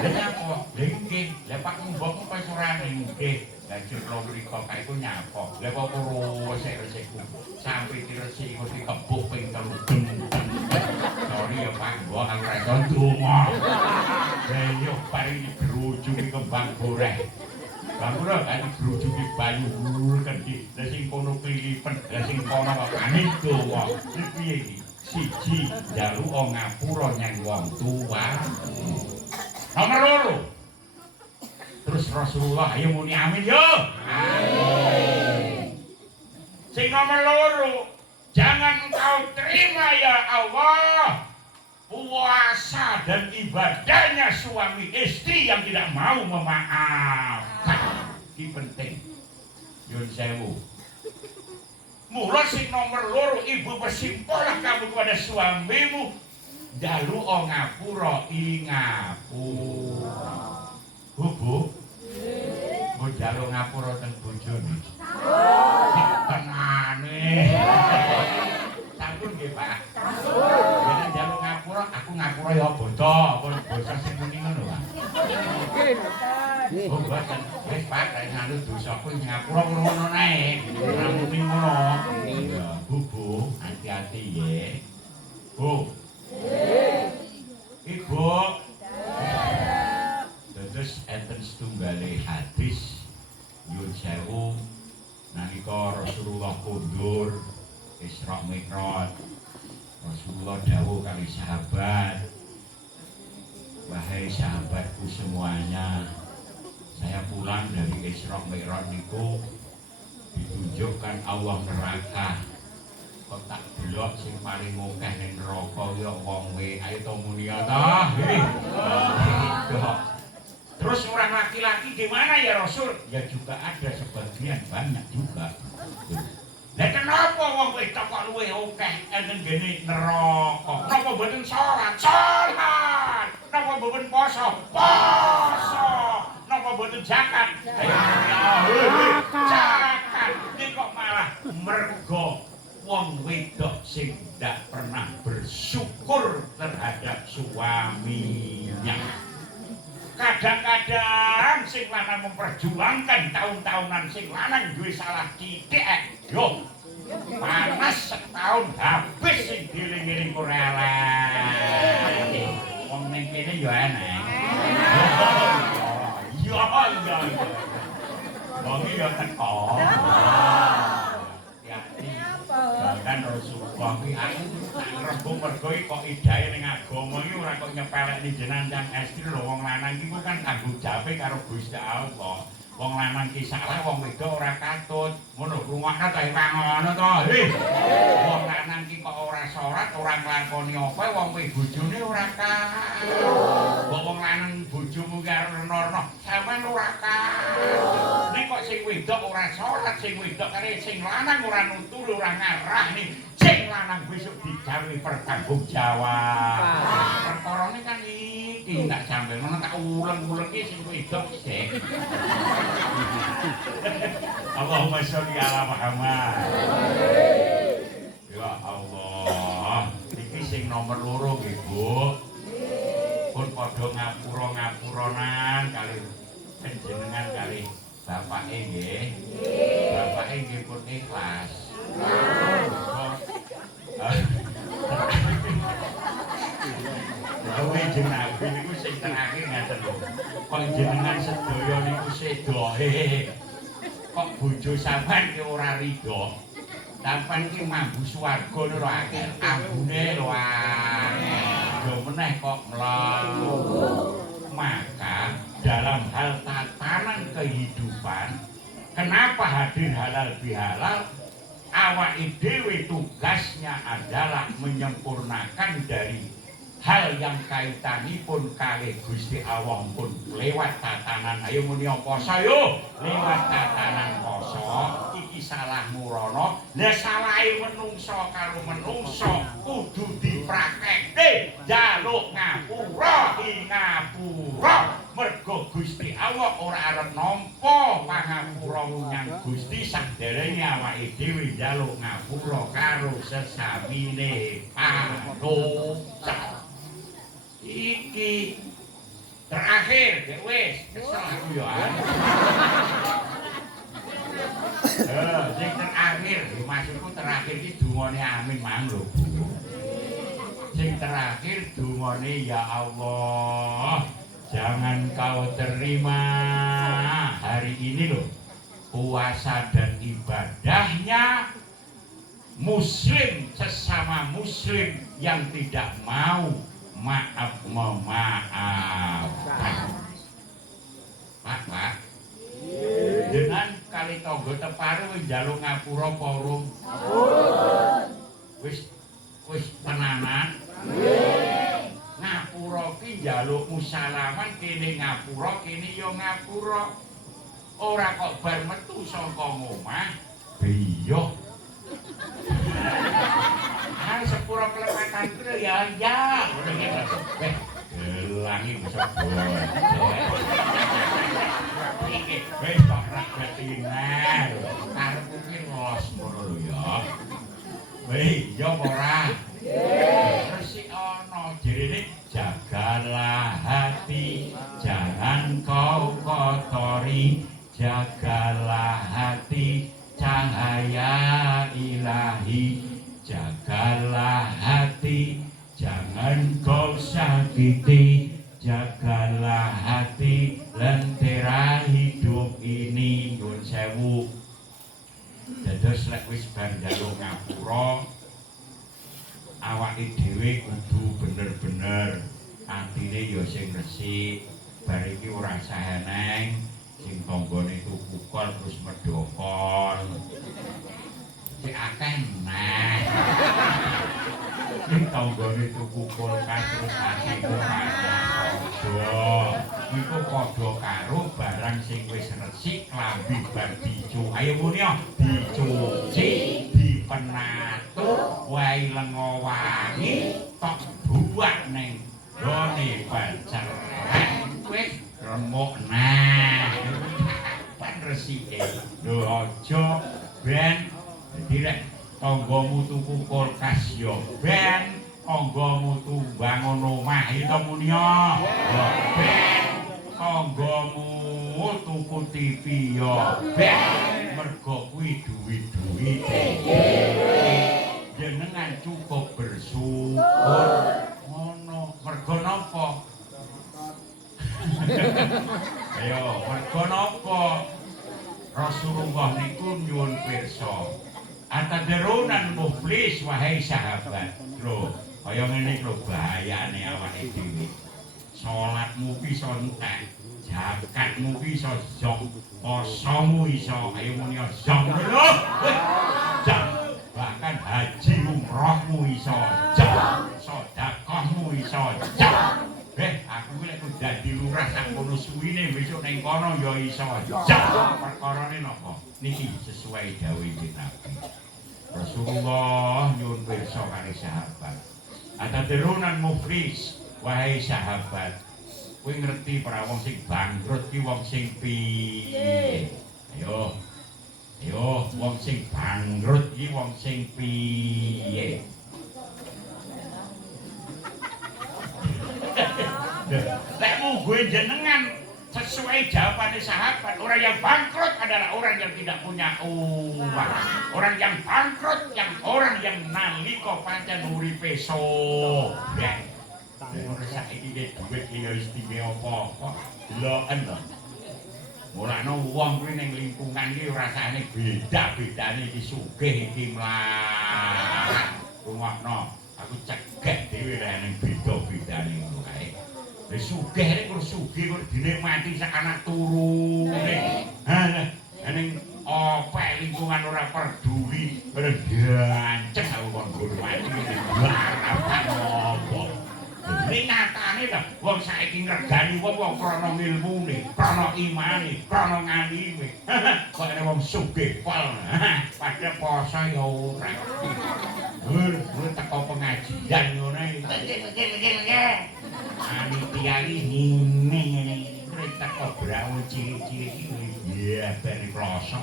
Lha nyapa? Lha nggih, lha Pak Mbok kok sorane nggih. Lah jero mriko kae ku nyapa. Lha kok resik-resikku. Sampai diresiki kok dikebuk ping 3. Sorry ya Pak Mbok aku ra iso ndonga. Lah yo paring digrujungi kembang goreh. Bangura kan digrujungi banyu kendhi. Lah sing kono klilipen, lah sing kono kok panik tuwa. Piye iki? Siji njaluk ngapura nyang wong tuwa. Nomor 2. Terus Rasulullah ayo muni amin yo. Amin. Sing nomor 2, jangan engkau terima ya Allah puasa dan ibadahnya suami istri yang tidak mau memaafkan. Ini penting. Yun sewu. Mula sing nomor 2, ibu bersimpulah kamu kepada suamimu dalu ngapura ingapura. Bu, mau jalu ngapura teng bojone. Tenane. Sampun nggih, Pak. Yen jalu ngapura, aku ngapura ya bodo, apa basa sing muni ngono, Pak. Oh, boten. Wis, Pak, rek ngandut dosaku ngapura ngono nae. Ora muni ngono. Iya, Bu, hati-hati ya. Bu. Ibu. Terus enten setunggale hadis nyuwun sewu nalika Rasulullah kundur Isra Mi'raj. Rasulullah dawuh kali sahabat, wahai sahabatku semuanya, saya pulang dari Isra Mi'raj niku ditunjukkan Allah neraka. Kok tak delok sing paling akeh ning neraka ya wong we ayo to muni ta. Terus orang laki-laki gimana ya Rasul? Ya juga ada sebagian banyak juga. Lah kenapa wong wedok kok luwih akeh enten gene neraka? Napa mboten salat? Salat. Napa mboten poso? Poso. Napa mboten zakat? Zakat. Iki kok malah mergo wong wedok sing ndak pernah bersyukur terhadap suaminya. Kadang-kadang sing lanang memperjuangkan tahun-tahunan sing lanang duwe salah titik yo panas setahun habis sing diling-iling Korea. Wong ning kene yo enak. Yo iya. Wong yo teko. Kan Rasulullah iki aku tak rembug mergo kok idahe ning agama iki ora kok nyepelekni jenengan yang estri lho wong lanang iki kan tanggung jawabe karo Gusti Allah. Wong lanang ki salah wong wedok ora katut. Ngono rungokno ta ora ngono to. Wong lanang ki kok ora salat, ora nglakoni apa wong bojone ora katut. Wong lanang bojomu karo renorno, sampean ora katut. Nek kok sing wedok ora salat, sing wedok kare sing lanang ora nutul, ora ngarah nih. Sing lanang besok digawe pertanggungjawab. Perkarane kan iki tak sampe ngono tak uleng-uleng iki sing wedok sik. Allahumma sholli ala Muhammad. Ya Allah, iki sing nomor 2 nggih, Bu. Pun padha ngapura-ngapuranan kali panjenengan kali bapake nggih. Bapake nggih pun ikhlas. Kowe jenengan niku sing terakhir ngaten lho. Panjenengan sedaya niku sedohe. Kok bojo sampean ki ora rido. Sampeyan ki mambu swarga lho akeh ambune lho akeh. Yo meneh kok mlaku. Maka dalam hal tatanan kehidupan kenapa hadir halal bihalal? Awake dhewe tugasnya adalah menyempurnakan dari hal yang kaitanipun kalih Gusti Allah pun lewat tatanan ayo muni poso yo lewat tatanan poso iki salah murono lah salahe menungso karo menungso kudu dipraktekne njaluk ngapura ing ngapura Mergo Gusti Allah ora arep nampa pangapura menyang Gusti saderenge awake dhewe njaluk ngapura karo sesamine panusa. Iki terakhir wis kesel aku ya. Sing terakhir maksudku terakhir iki dungane amin mang lho. Sing terakhir dungane ya Allah. Jangan kau terima hari ini loh puasa dan ibadahnya muslim sesama muslim yang tidak mau maaf memaafkan. Pak dengan kali tangga tepare wis njaluk ngapura apa urung? Wis tenanan? Ngapura ki njaluk musalaman kene ngapura kene ya ngapura ora kok bar metu saka omah biyo hai sepura kelepatan ku ya ngono iki gelangi bisa iki wis tak raketina karepku ki los ngono lho ya weh yo ora resik ana jerene jagalah hati jangan kau kotori jagalah hati cahaya ilahi jagalah hati jangan kau sakiti jagalah hati lentera hidup ini nyuwun sewu dados lek wis bar njaluk ngapura awake dhewe kudu bener-bener atine ya sing resik bar iki ora saheneng sing tanggane tuku kol terus medhokon sing akeh nah sing tanggane tuku kol terus akeh iku padha karo barang sing wis resik klambi bar dicu ayo muni dicuci dipenatu wae lengo wangi tok buak ning gone pancereng wis remuk nah pan resike lho aja ben dadi rek tanggamu tuku kulkas yo ben tanggamu bangun omah itu muni yo ben tanggamu tuku TV yo ben mergo kuwi duit-duit jenengan cukup bersyukur ngono mergo napa ayo mergo napa Rasulullah niku nyuwun pirsa atadrunan muflis wahai sahabat lho kaya ngene lho bahayane awake dhewe salatmu iso entek zakatmu iso zong posomu iso ayo muni zong lho bahkan haji umrohmu iso zong sedekahmu iso zong aku lek dadi lurah sak kono suwine besok ning kono ya iso zong perkarane napa niki sesuai dawuh Nabi Rasulullah nyuwun pirsa karo sahabat atadrunan muflis wahai sahabat kowe ngerti para wong sing bangkrut ki wong sing piye ayo wong sing bangkrut ki wong sing piye lek gue jenengan sesuai jawabannya sahabat orang yang bangkrut adalah orang yang tidak punya uang orang yang bangkrut orang yang nalika pancen uripe sobek ora saiki duit iki ya istimewa apa deloken lho mulane wong kuwi ning lingkungan iki rasane beda-bedane iki sugih iki mlarat rungokno aku cegek dhewe rek ning beda-bedane ngono kae wis sugih nek kok sugih kok dinikmati sak anak turune ha ning opek lingkungan ora peduli ganceng aku kon gurmati apa ini nyatane lho wong saiki ngregani wong krana ilmune krana imane krana ngalime kok ana wong sugih pol padha poso ya ora teko pengajian ngono iki panitia iki ngene teko brawu cilik-cilik iki iya beri kloso.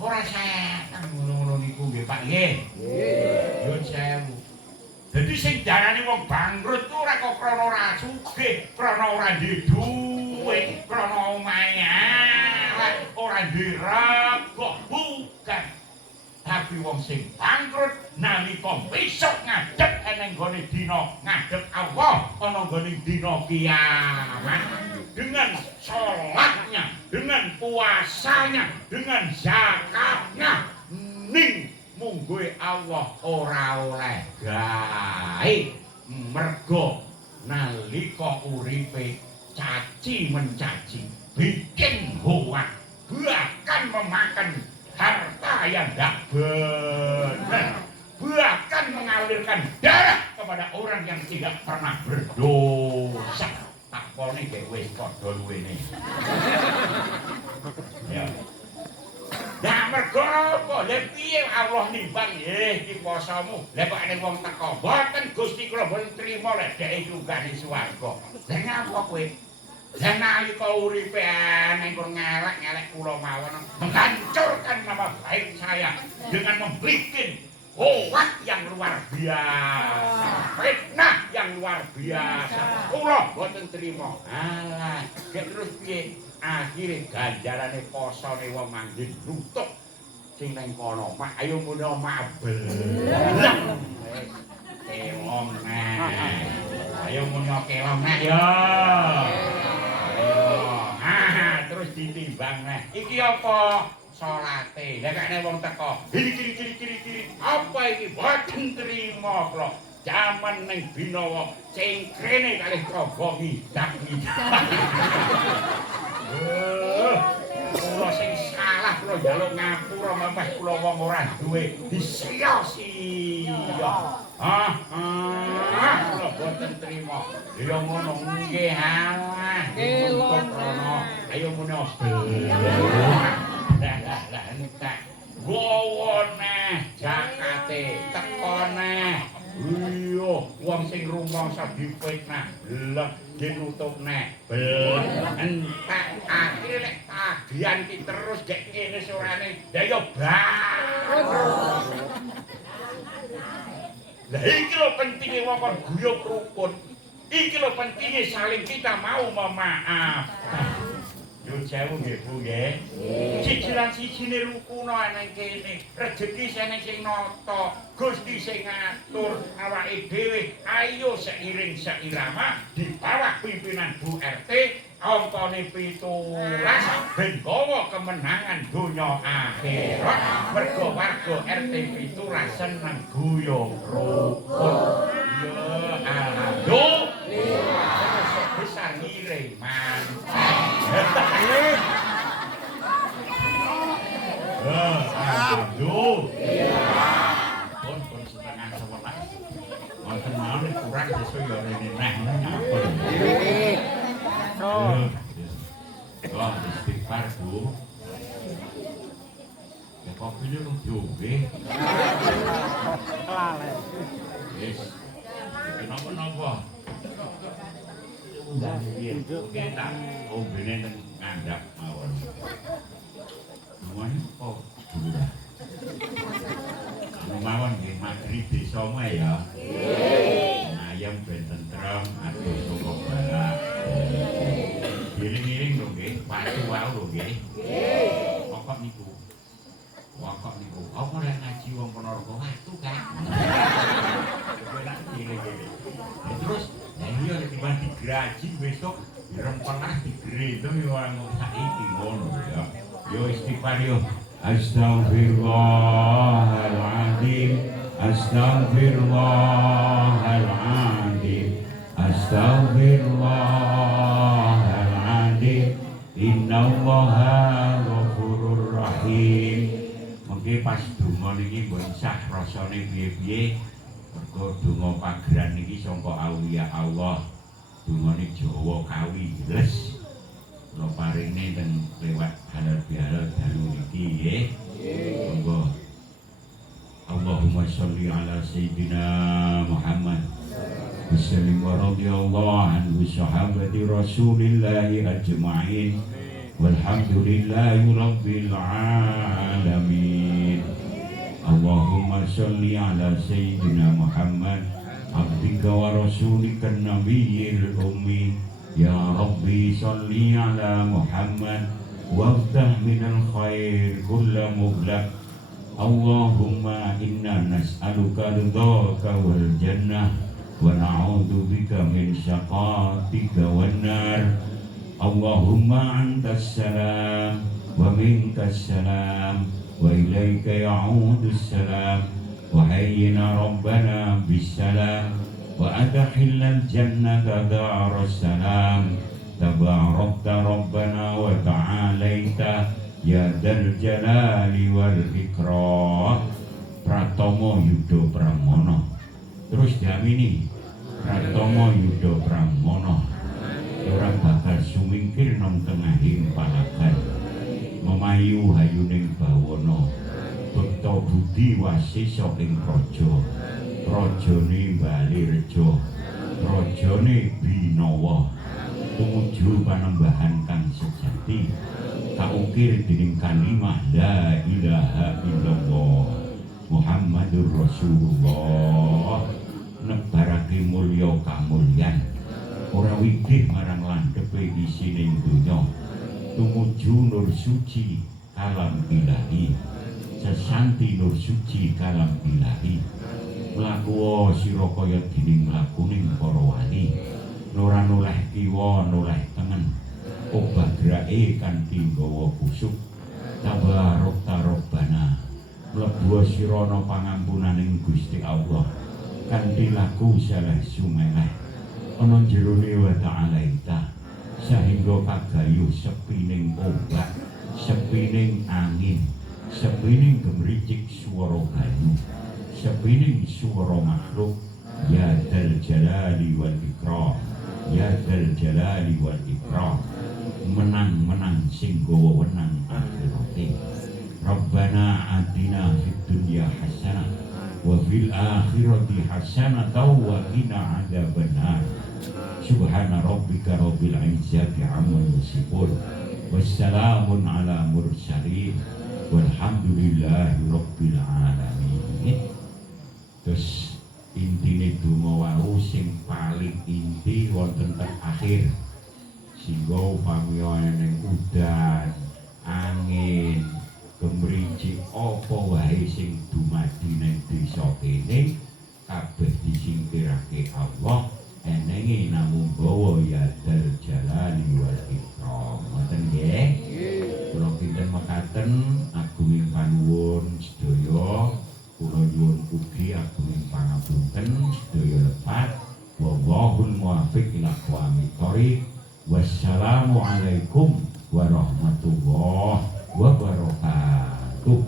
Ora setan ngono-ngono niku nggih Pak nggih. Nggih. Yo sewu. Dadi sing darane wong bangkrut ku ora kok krana ora sugih, krana ora duwe duit, krana omahe elek, ora duwe rego, bukan. Tapi wong sing bangkrut nalika besok ngadep eneng gone dina ngadep Allah ana gone dina kiamat dengan salatnya, dengan puasanya, dengan zakatnya ning mungguhe Allah ora oleh gawe mergo nalika uripe caci mencaci bikin hoak bahkan memakan harta yang tidak benar bahkan mengalirkan darah kepada orang yang tidak pernah berdosa takone dhek wis padha luwene ya. Nah mergo apa? Lha piye Allah nimbang nggih iki posomu. Lah kok ana wong teko, mboten Gusti kula mboten trima lek dhek juga di swarga. Lah ngapa kowe? Lah nalika uripe neng kon ngelek-ngelek kula mawon menghancurkan nama baik saya dengan membuat hoak yang luar biasa. Fitnah yang luar biasa. Kula mboten trima. Alah, terus piye? Akhire ganjarane posone wong manggih nutuk sing nang kono mak ayo muno mabel kelong nek ayo muno kelong nek yo terus ditimbang nek iki apa salate lha kene wong teko kiri apa iki boten trima kula jaman ning binawa cengkrene kalih kobong ngidak kula sing salah kula njaluk ngapura mamah kula wong ora duwe disia-sia. Kula boten trima. Ya ngono nggih alah. Kelon. Ayo muni lah entek. Gowone jakate tekone. Iya, wong sing rumangsa difitnah. Lah dinutup nek entek akhire nek tagihan ki terus gek kene sorane ya yo lah iki lho pentinge wong kon guyub rukun iki lho pentinge saling kita mau memaafkan yo jauh nggih Bu nggih cicilan sijine rukun ana kene rejeki sene sing nata Gusti sing ngatur awake dhewe ayo seiring seirama di bawah pimpinan Bu RT angkane 17 ben gawa kemenangan donya akhirat mergo warga RT 17 seneng guyub rukun ya alhamdulillah besar ngiring mantap alhamdulillah pun setengah 11 wonten mawon kurang sesu ya rene neh nyapa oh istighfar Bu ya kopi lu diombe wis kenapa udah kita ombene nang ngandhap mawon semuanya kok sudah mawon nggih maghrib desamu ya ayam ben tentrem atus saka barak giling-giling lho nggih watu wae lho nggih pokok niku apa lek ngaji wong Ponorogo watu kan giling-giling terus ya iya timbang digraji besok dirempelas digrendeng yo saiki ngono ya yo istighfar yo Astaghfirullahaladzim Astaghfirullahaladzim Astaghfirullahaladzim Innallaha ghafurur rahim. Mengke pas donga niki mbok sah rasane piye-piye mergo donga pageran niki sangka auliya Allah dongane Jawa kawi les kula paringne ten lewat halal bihalal dalu niki nggih. Monggo. Allahumma sholli ala sayyidina Muhammad وسلم ورضي الله عن صحابة رسول الله أجمعين والحمد لله رب العالمين. اللهم صل على سيدنا محمد عبدك ورسولك النبي الأمي. يا ربي صل على محمد وافتح من الخير كل مغلق. اللهم إنا نسألك رضاك والجنة ونعوذ بك من شقاتك والنار. اللهم أنت السلام ومنك السلام وإليك يعود السلام. وحينا ربنا بالسلام وأدخل الجنة دار السلام. تباركت ربنا وتعاليت ya dzal jalali wal ikram. Pratomo Yudo Pramono. Terus diamini Pratomo Yudo Pramono. Orang bakal sumingkir nang tengahing palagan. Memayu hayuning bawono. Bekta budi wasisa ing praja. Prajane Balirejo. Prajane Binawa. Tumuju panembahan kang sejati. Kaukir dening kalimah la ilaha illallah Muhammadur Rasulullah. Nebarake mulya kamulyan ora wigih marang landhepe isining donya. Tumuju nur suci kalam ilahi. Sesanti nur suci kalam ilahi. Mlaku sira kaya dening mlakuning para wali. Ora noleh kiwa noleh tengen. Obah gerake kanthi nggawa busuk. Tabarok tarobana. Mlebu sira ana pangampunaning Gusti Allah kanthi laku saleh sumeleh ana jerone wa ta'alaita sehingga kagayuh sepining ombak, sepining angin, sepining gemricik swara banyu, sepining swara makhluk. Ya dzal jalali wal ikram, ya dzal jalali wal ikram. Menang-menang sing gawa wenang akhirate. Rabbana atina fid dunya hasanah wa fil akhirati hasanah wa qina adzabannar. Subhana rabbika rabbil izzati amma yasifun. Wassalamun ala mursalin walhamdulillahi rabbil alamin. Terus intine donga wau sing paling inti wonten teng akhir. Singga upamya ning udan, angin, gemricik apa wae sing dumadi ning desa kene kabeh disingkirake Allah. Enenge namung gawa ya dzal jalali wal ikram. Ngoten nggih. Kula kinten mekaten agunging panuwun sedaya. Kula nyuwun ugi agunging pangapunten sedaya lepat. Wallahul muwaffiq ila aqwamit thoriq. Wassalamualaikum warahmatullahi wabarakatuh.